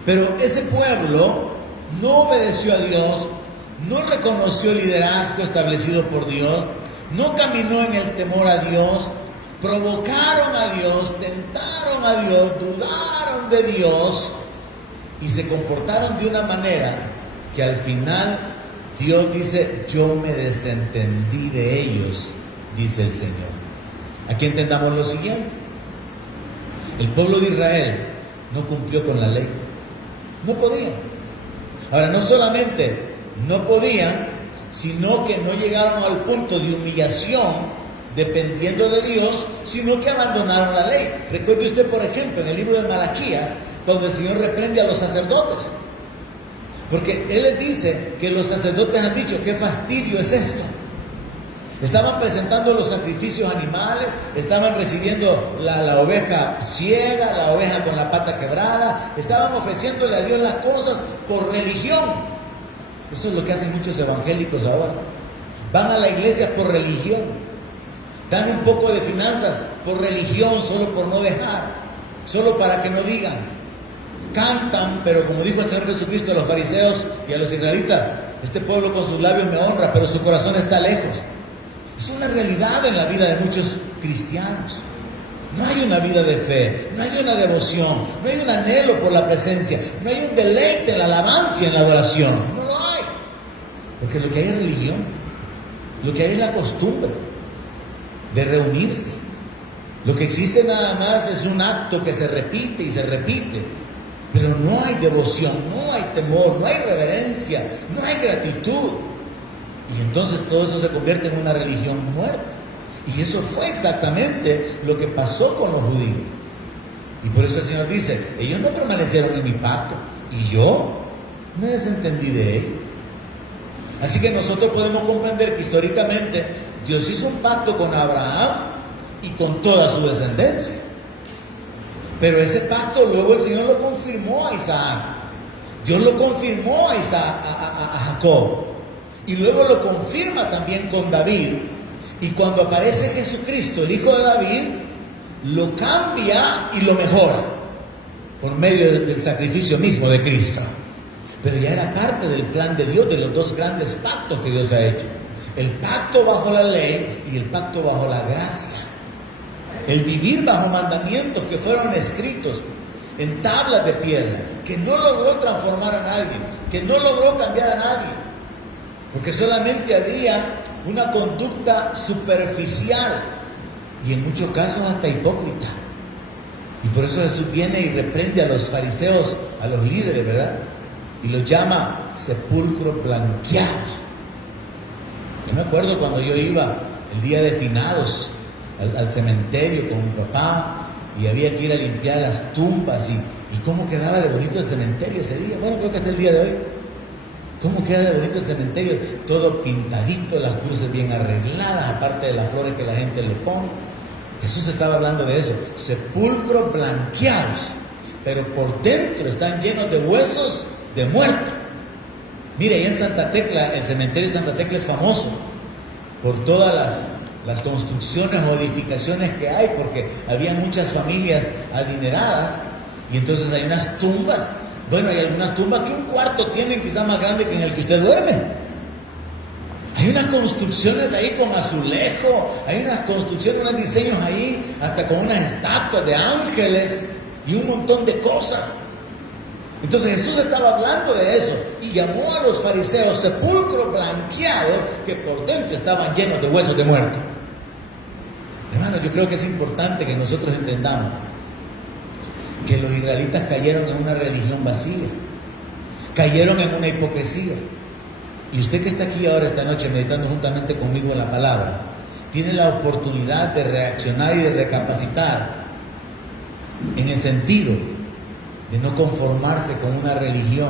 pero ese pueblo no obedeció a Dios, no reconoció el liderazgo establecido por Dios, no caminó en el temor a Dios, provocaron a Dios, tentaron a Dios, dudaron de Dios y se comportaron de una manera que al final Dios dice, yo me desentendí de ellos, dice el Señor. Aquí entendamos lo siguiente: el pueblo de Israel no cumplió con la ley, no podía. Ahora, no solamente no podían, sino que no llegaron al punto de humillación dependiendo de Dios, sino que abandonaron la ley. Recuerde usted, por ejemplo, en el libro de Malaquías, cuando el Señor reprende a los sacerdotes, porque Él les dice que los sacerdotes han dicho, qué fastidio es esto. Estaban presentando los sacrificios animales, estaban recibiendo la oveja ciega, la oveja con la pata quebrada, estaban ofreciéndole a Dios las cosas por religión. Eso es lo que hacen muchos evangélicos ahora. Van a la iglesia por religión, dan un poco de finanzas por religión, solo por no dejar, solo para que no digan. Cantan, pero como dijo el Señor Jesucristo a los fariseos y a los israelitas, este pueblo con sus labios me honra, pero su corazón está lejos. Es una realidad en la vida de muchos cristianos. No hay una vida de fe, no hay una devoción, no hay un anhelo por la presencia, no hay un deleite en la alabanza y en la adoración. No lo hay. Porque lo que hay es religión, lo que hay es la costumbre de reunirse. Lo que existe nada más es un acto que se repite y se repite. Pero no hay devoción, no hay temor, no hay reverencia, no hay gratitud. Y entonces todo eso se convierte en una religión muerta. Y eso fue exactamente lo que pasó con los judíos. Y por eso el Señor dice, ellos no permanecieron en mi pacto y yo me desentendí de él. Así que nosotros podemos comprender que históricamente Dios hizo un pacto con Abraham y con toda su descendencia. Pero ese pacto luego el Señor lo confirmó a Isaac. Dios lo confirmó a Jacob. Y luego lo confirma también con David. Y cuando aparece Jesucristo, el Hijo de David, lo cambia y lo mejora por medio del sacrificio mismo de Cristo. Pero ya era parte del plan de Dios, de los dos grandes pactos que Dios ha hecho. El pacto bajo la ley y el pacto bajo la gracia. El vivir bajo mandamientos que fueron escritos en tablas de piedra, que no logró transformar a nadie, que no logró cambiar a nadie, porque solamente había una conducta superficial y en muchos casos hasta hipócrita. Y por eso Jesús viene y reprende a los fariseos, a los líderes, ¿verdad? Y los llama sepulcros blanqueados. Yo me acuerdo cuando yo iba el día de finados al cementerio con mi papá y había que ir a limpiar las tumbas y cómo quedaba de bonito el cementerio ese día. Bueno, creo que hasta el día de hoy. ¿Cómo queda de bonito el cementerio? Todo pintadito, las cruces bien arregladas, aparte de las flores que la gente le pone. Jesús estaba hablando de eso. Sepulcros blanqueados, pero por dentro están llenos de huesos de muerto. Mire, ahí en Santa Tecla, el cementerio de Santa Tecla es famoso por todas las construcciones o edificaciones que hay, porque había muchas familias adineradas y entonces hay unas tumbas. Bueno, hay algunas tumbas que un cuarto tienen quizás más grande que en el que usted duerme. Hay unas construcciones ahí con azulejo, hay unas construcciones, unos diseños ahí, hasta con unas estatuas de ángeles y un montón de cosas. Entonces Jesús estaba hablando de eso y llamó a los fariseos sepulcros blanqueados que por dentro estaban llenos de huesos de muerto. Hermanos, yo creo que es importante que nosotros entendamos que los israelitas cayeron en una religión vacía, cayeron en una hipocresía. Y usted que está aquí ahora esta noche meditando juntamente conmigo en la palabra, tiene la oportunidad de reaccionar y de recapacitar en el sentido de no conformarse con una religión,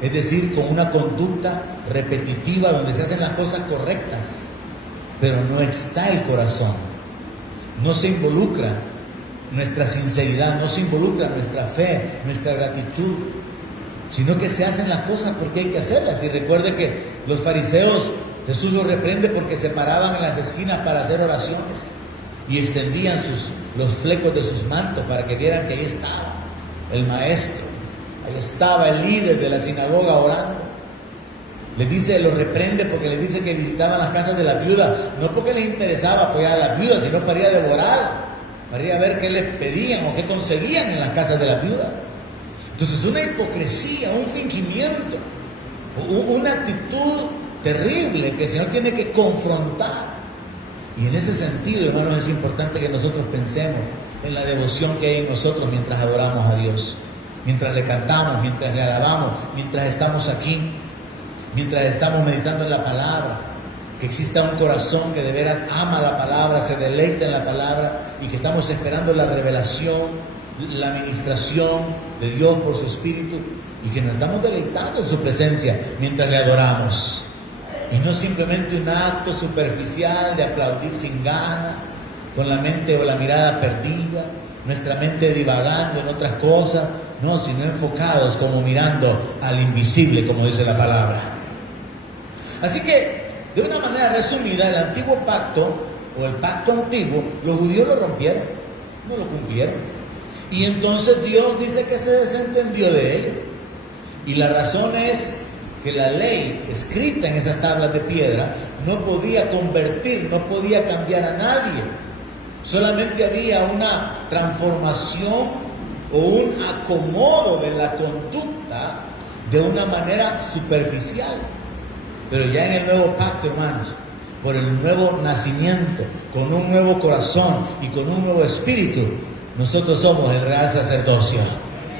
es decir, con una conducta repetitiva donde se hacen las cosas correctas, pero no está el corazón, no se involucra nuestra sinceridad, no se involucra nuestra fe, nuestra gratitud, sino que se hacen las cosas porque hay que hacerlas. Y recuerde que los fariseos, Jesús los reprende porque se paraban en las esquinas para hacer oraciones y extendían los flecos de sus mantos para que vieran que ahí estaba el maestro, ahí estaba el líder de la sinagoga orando. Los reprende porque les dice que visitaban las casas de la viuda, no porque les interesaba apoyar a la viuda, sino para ir a devorar, para ir a ver qué les pedían o qué conseguían en las casas de la viuda. Entonces una hipocresía, un fingimiento, una actitud terrible que el Señor tiene que confrontar. Y en ese sentido, hermanos, es importante que nosotros pensemos en la devoción que hay en nosotros mientras adoramos a Dios, mientras le cantamos, mientras le alabamos, mientras estamos aquí, mientras estamos meditando en la palabra. Que exista un corazón que de veras ama la palabra, se deleita en la palabra y que estamos esperando la revelación, la administración de Dios por su Espíritu y que nos estamos deleitando en su presencia mientras le adoramos. Y no simplemente un acto superficial de aplaudir sin gana, con la mente o la mirada perdida, nuestra mente divagando en otras cosas, no, sino enfocados como mirando al invisible, como dice la palabra. Así que, de una manera resumida, el antiguo pacto, o el pacto antiguo, los judíos lo rompieron, no lo cumplieron. Y entonces Dios dice que se desentendió de él. Y la razón es que la ley escrita en esas tablas de piedra no podía convertir, no podía cambiar a nadie. Solamente había una transformación o un acomodo de la conducta de una manera superficial. Pero ya en el nuevo pacto, hermanos, por el nuevo nacimiento, con un nuevo corazón y con un nuevo espíritu, nosotros somos el real sacerdocio.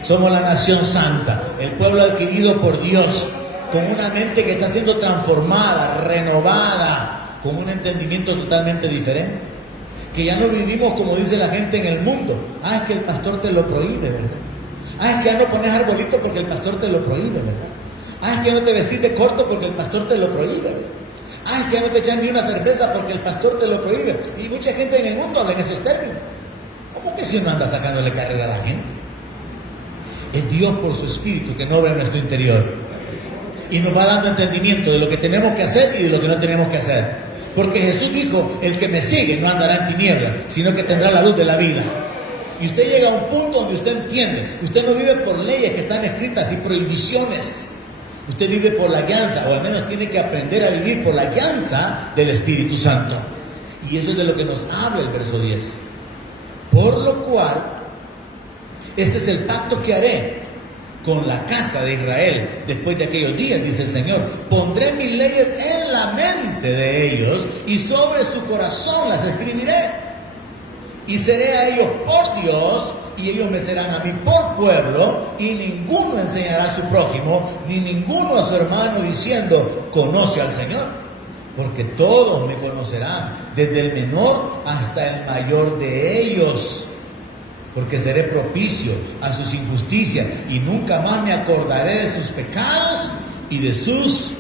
Somos la nación santa, el pueblo adquirido por Dios, con una mente que está siendo transformada, renovada, con un entendimiento totalmente diferente. Que ya no vivimos como dice la gente en el mundo. Es que el pastor te lo prohíbe, ¿verdad? Es que ya no pones arbolito porque el pastor te lo prohíbe, ¿verdad? Es que ya no te vestís de corto porque el pastor te lo prohíbe, ¿verdad? Es que ya no te echan ni una cerveza porque el pastor te lo prohíbe. Y mucha gente en el mundo habla en esos términos. ¿Cómo que si uno anda sacándole carrera a la gente? Es Dios por su Espíritu que no obra en nuestro interior y nos va dando entendimiento de lo que tenemos que hacer y de lo que no tenemos que hacer. Porque Jesús dijo, el que me sigue no andará en tinieblas, sino que tendrá la luz de la vida. Y usted llega a un punto donde usted entiende, usted no vive por leyes que están escritas y prohibiciones. Usted vive por la guianza, o al menos tiene que aprender a vivir por la guianza del Espíritu Santo. Y eso es de lo que nos habla el verso 10. Por lo cual, este es el pacto que haré con la casa de Israel después de aquellos días, dice el Señor. Pondré mis leyes en la mente de ellos y sobre su corazón las escribiré. Y seré a ellos por Dios y ellos me serán a mí por pueblo, y ninguno enseñará a su prójimo, ni ninguno a su hermano diciendo, conoce al Señor. Porque todos me conocerán, desde el menor hasta el mayor de ellos. Porque seré propicio a sus injusticias y nunca más me acordaré de sus pecados y de sus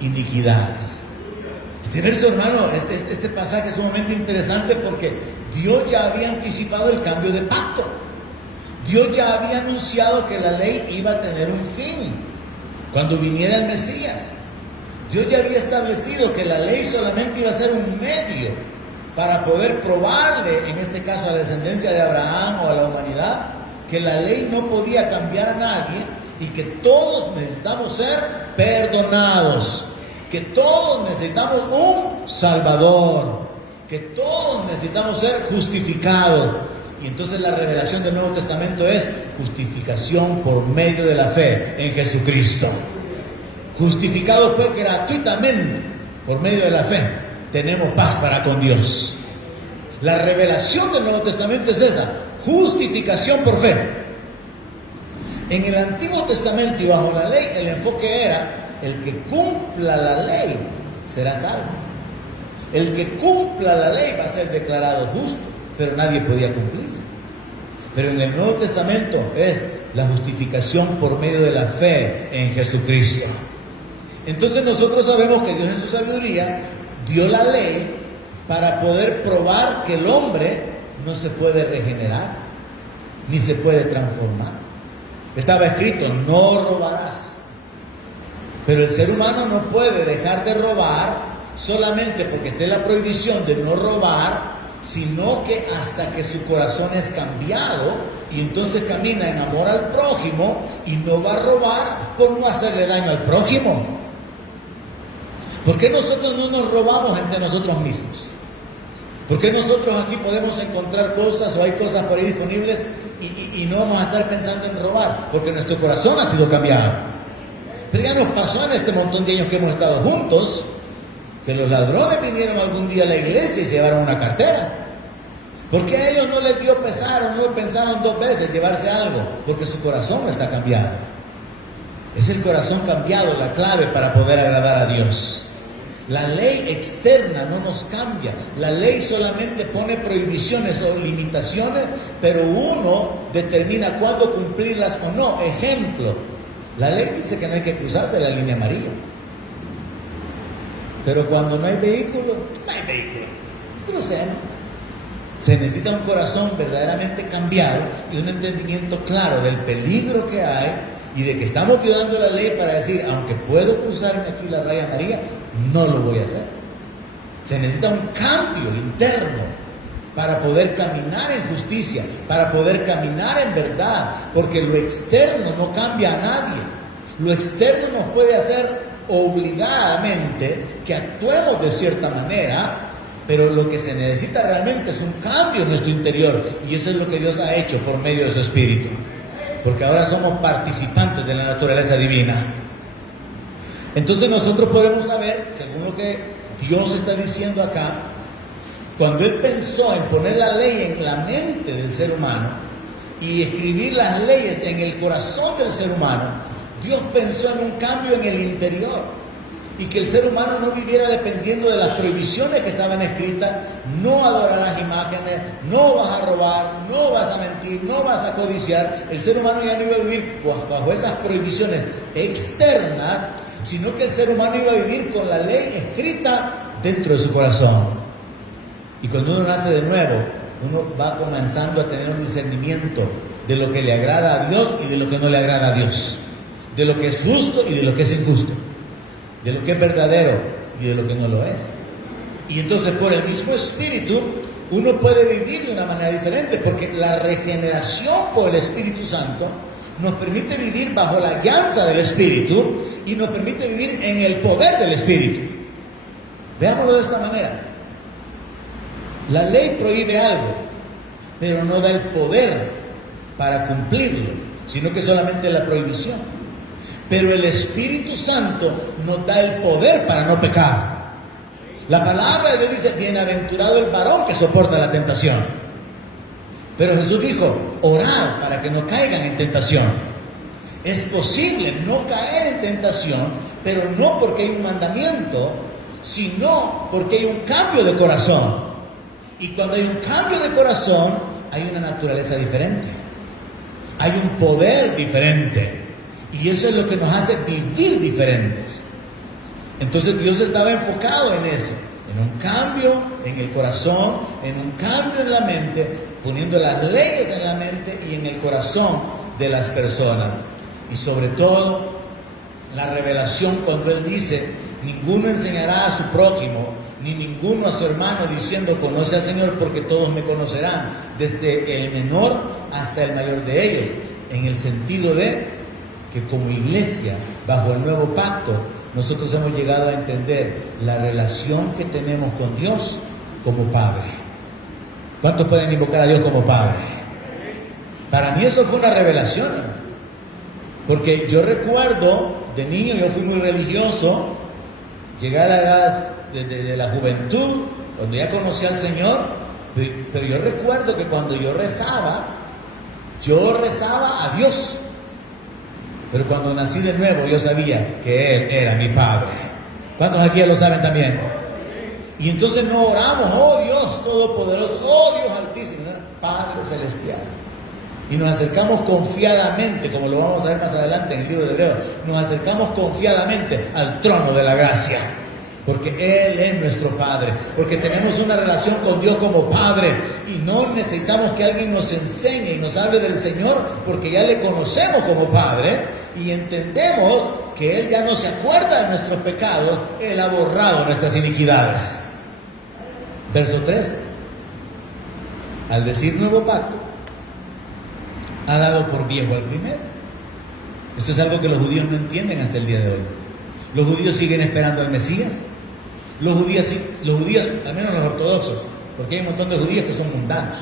iniquidades. Este verso, hermano, este pasaje es sumamente interesante porque Dios ya había anticipado el cambio de pacto. Dios ya había anunciado que la ley iba a tener un fin cuando viniera el Mesías. Dios ya había establecido que la ley solamente iba a ser un medio para poder probarle, en este caso a la descendencia de Abraham o a la humanidad, que la ley no podía cambiar a nadie y que todos necesitamos ser perdonados, que todos necesitamos un Salvador, que todos necesitamos ser justificados. Y entonces la revelación del Nuevo Testamento es justificación por medio de la fe en Jesucristo. Justificados pues gratuitamente por medio de la fe, tenemos paz para con Dios. La revelación del Nuevo Testamento es esa, justificación por fe. En el Antiguo Testamento y bajo la ley, el enfoque era, el que cumpla la ley será salvo. El que cumpla la ley va a ser declarado justo, pero nadie podía cumplirla. Pero en el Nuevo Testamento es la justificación por medio de la fe en Jesucristo. Entonces nosotros sabemos que Dios en su sabiduría dio la ley para poder probar que el hombre no se puede regenerar, ni se puede transformar. Estaba escrito, no robarás. Pero el ser humano no puede dejar de robar solamente porque esté la prohibición de no robar, sino que hasta que su corazón es cambiado y entonces camina en amor al prójimo y no va a robar por no hacerle daño al prójimo. ¿Por qué nosotros no nos robamos entre nosotros mismos? ¿Por qué nosotros aquí podemos encontrar cosas o hay cosas por ahí disponibles y no vamos a estar pensando en robar? Porque nuestro corazón ha sido cambiado. Pero ya nos pasó en este montón de años que hemos estado juntos, que los ladrones vinieron algún día a la iglesia y se llevaron una cartera. ¿Por qué a ellos no les dio pesar o no pensaron dos veces llevarse algo? Porque su corazón está cambiado. Es el corazón cambiado la clave para poder agradar a Dios. La ley externa no nos cambia. La ley solamente pone prohibiciones o limitaciones, pero uno determina cuándo cumplirlas o no. Ejemplo, la ley dice que no hay que cruzarse la línea amarilla. Pero cuando no hay vehículo, no hay vehículo. Crucemos. Se necesita un corazón verdaderamente cambiado y un entendimiento claro del peligro que hay y de que estamos violando la ley para decir, aunque puedo cruzarme aquí la raya amarilla, no lo voy a hacer. Se necesita un cambio interno para poder caminar en justicia, para poder caminar en verdad, porque lo externo no cambia a nadie. Lo externo nos puede hacer obligadamente que actuemos de cierta manera, pero lo que se necesita realmente es un cambio en nuestro interior, y eso es lo que Dios ha hecho por medio de su Espíritu, porque ahora somos participantes de la naturaleza divina. Entonces nosotros podemos saber, según lo que Dios está diciendo acá, cuando Él pensó en poner la ley en la mente del ser humano y escribir las leyes en el corazón del ser humano, Dios pensó en un cambio en el interior y que el ser humano no viviera dependiendo de las prohibiciones que estaban escritas. No adorarás imágenes, no vas a robar, no vas a mentir, no vas a codiciar. El ser humano ya no iba a vivir bajo esas prohibiciones externas, sino que el ser humano iba a vivir con la ley escrita dentro de su corazón. Y cuando uno nace de nuevo, uno va comenzando a tener un discernimiento de lo que le agrada a Dios y de lo que no le agrada a Dios, de lo que es justo y de lo que es injusto, de lo que es verdadero y de lo que no lo es. Y entonces por el mismo Espíritu uno puede vivir de una manera diferente, porque la regeneración por el Espíritu Santo nos permite vivir bajo la guianza del Espíritu y nos permite vivir en el poder del Espíritu. Veámoslo de esta manera. La ley prohíbe algo, pero no da el poder para cumplirlo, sino que solamente la prohibición. Pero el Espíritu Santo nos da el poder para no pecar. La palabra de Dios dice: bienaventurado el varón que soporta la tentación. Pero Jesús dijo: orad para que no caigan en tentación. Es posible no caer en tentación, pero no porque hay un mandamiento, sino porque hay un cambio de corazón. Y cuando hay un cambio de corazón, hay una naturaleza diferente, hay un poder diferente, y eso es lo que nos hace vivir diferentes. Entonces Dios estaba enfocado en eso, en un cambio en el corazón, en un cambio en la mente, poniendo las leyes en la mente y en el corazón de las personas. Y sobre todo, la revelación cuando Él dice: ninguno enseñará a su prójimo, ni ninguno a su hermano, diciendo: conoce al Señor, porque todos me conocerán, desde el menor hasta el mayor de ellos. En el sentido de que como iglesia, bajo el nuevo pacto, nosotros hemos llegado a entender la relación que tenemos con Dios como Padre. ¿Cuántos pueden invocar a Dios como Padre? Para mí eso fue una revelación, porque yo recuerdo de niño, yo fui muy religioso, llegué a la edad de la juventud, cuando ya conocí al Señor, pero yo recuerdo que cuando yo rezaba a Dios. Pero cuando nací de nuevo, yo sabía que Él era mi Padre. ¿Cuántos aquí ya lo saben también? Y entonces no oramos: oh Dios Todopoderoso, oh Dios Altísimo, ¿no? Padre Celestial. Y nos acercamos confiadamente, como lo vamos a ver más adelante en el libro de Hebreos, nos acercamos confiadamente al trono de la gracia, porque Él es nuestro Padre, porque tenemos una relación con Dios como Padre, y no necesitamos que alguien nos enseñe y nos hable del Señor, porque ya le conocemos como Padre, y entendemos que Él ya no se acuerda de nuestros pecados, Él ha borrado nuestras iniquidades. Verso 13. Al decir nuevo pacto, ha dado por viejo al primero. Esto es algo que los judíos no entienden hasta el día de hoy. Los judíos siguen esperando al Mesías. Los judíos, al menos los ortodoxos, porque hay un montón de judíos que son mundanos.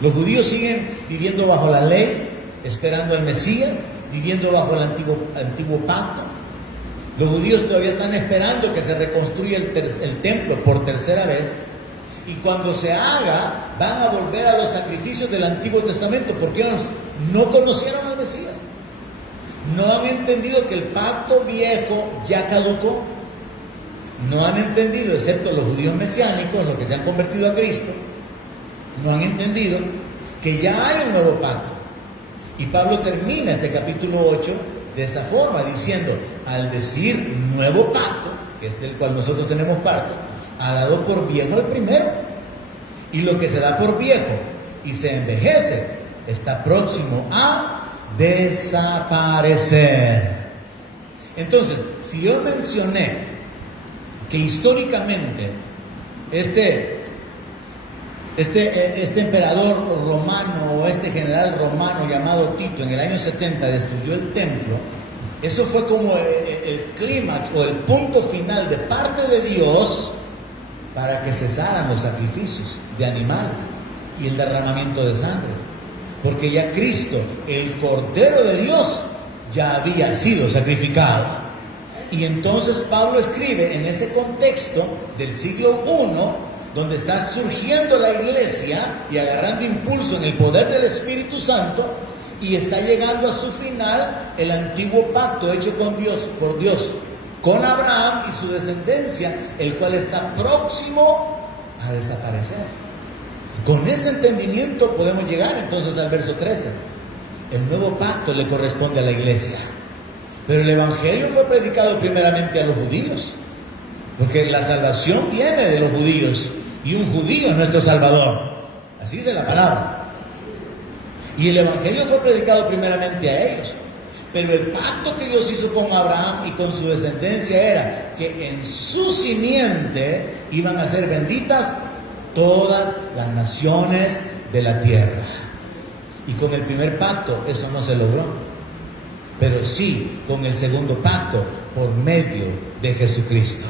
Los judíos siguen viviendo bajo la ley, esperando al Mesías, viviendo bajo el antiguo pacto. Los judíos todavía están esperando que se reconstruya el templo por tercera vez, y cuando se haga van a volver a los sacrificios del Antiguo Testamento, porque ellos no conocieron al Mesías, no han entendido que el pacto viejo ya caducó, no han entendido, excepto los judíos mesiánicos, los que se han convertido a Cristo, no han entendido que ya hay un nuevo pacto. Y Pablo termina este capítulo 8 de esa forma, diciendo: al decir nuevo pacto, que es del cual nosotros tenemos parte, ha dado por viejo el primero. Y lo que se da por viejo y se envejece está próximo a desaparecer. Entonces, si yo mencioné que históricamente este emperador romano, o este general romano llamado Tito, en el año 70 destruyó el templo, eso fue como el clímax o el punto final de parte de Dios para que cesaran los sacrificios de animales y el derramamiento de sangre, porque ya Cristo, el Cordero de Dios, ya había sido sacrificado. Y entonces Pablo escribe en ese contexto del siglo I, donde está surgiendo la iglesia y agarrando impulso en el poder del Espíritu Santo, y está llegando a su final el antiguo pacto hecho con Dios, por Dios, con Abraham y su descendencia, el cual está próximo a desaparecer. Con ese entendimiento podemos llegar entonces al verso 13. El nuevo pacto le corresponde a la iglesia, pero el evangelio fue predicado primeramente a los judíos, porque la salvación viene de los judíos, y un judío es nuestro Salvador. Así dice la palabra. Y el evangelio fue predicado primeramente a ellos, Pero el pacto que Dios hizo con Abraham y con su descendencia era que en su simiente iban a ser benditas todas las naciones de la tierra. Y con el primer pacto eso no se logró, pero sí con el segundo pacto por medio de Jesucristo.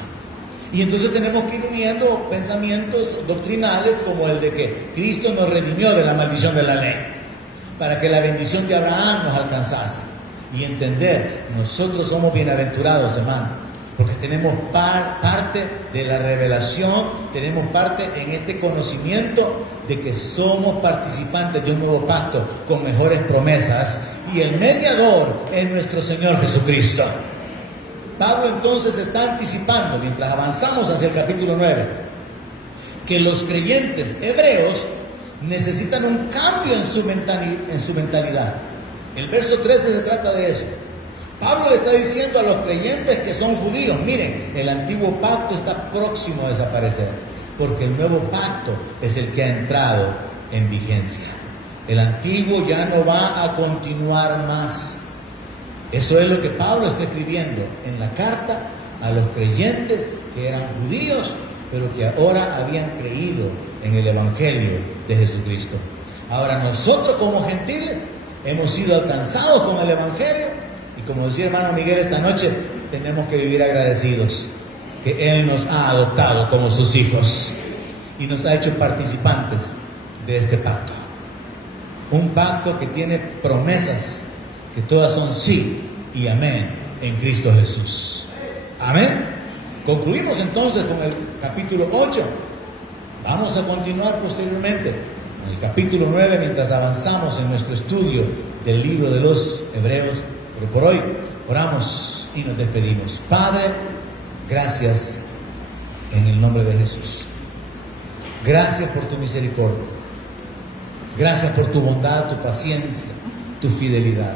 Y entonces tenemos que ir uniendo pensamientos doctrinales como el de que Cristo nos redimió de la maldición de la ley, para que la bendición de Abraham nos alcanzase. Y entender, nosotros somos bienaventurados, hermano, porque tenemos parte de la revelación, tenemos parte en este conocimiento de que somos participantes de un nuevo pacto con mejores promesas, y el mediador es nuestro Señor Jesucristo. Pablo entonces está anticipando, mientras avanzamos hacia el capítulo 9, que los creyentes hebreos necesitan un cambio en su mentalidad. El verso 13 se trata de eso. Pablo le está diciendo a los creyentes que son judíos: miren, el antiguo pacto está próximo a desaparecer, porque el nuevo pacto es el que ha entrado en vigencia. El antiguo ya no va a continuar más. Eso es lo que Pablo está escribiendo en la carta a los creyentes que eran judíos, pero que ahora habían creído en el Evangelio de Jesucristo. Ahora nosotros como gentiles hemos sido alcanzados con el Evangelio, y como decía hermano Miguel esta noche, tenemos que vivir agradecidos que Él nos ha adoptado como sus hijos y nos ha hecho participantes de este pacto. Un pacto que tiene promesas que todas son sí y amén en Cristo Jesús. Amén. Concluimos entonces con el capítulo 8. Vamos a continuar posteriormente en el capítulo 9 mientras avanzamos en nuestro estudio del libro de los Hebreos. Pero por hoy oramos y nos despedimos. Padre, gracias en el nombre de Jesús. Gracias por tu misericordia. Gracias por tu bondad, tu paciencia, tu fidelidad.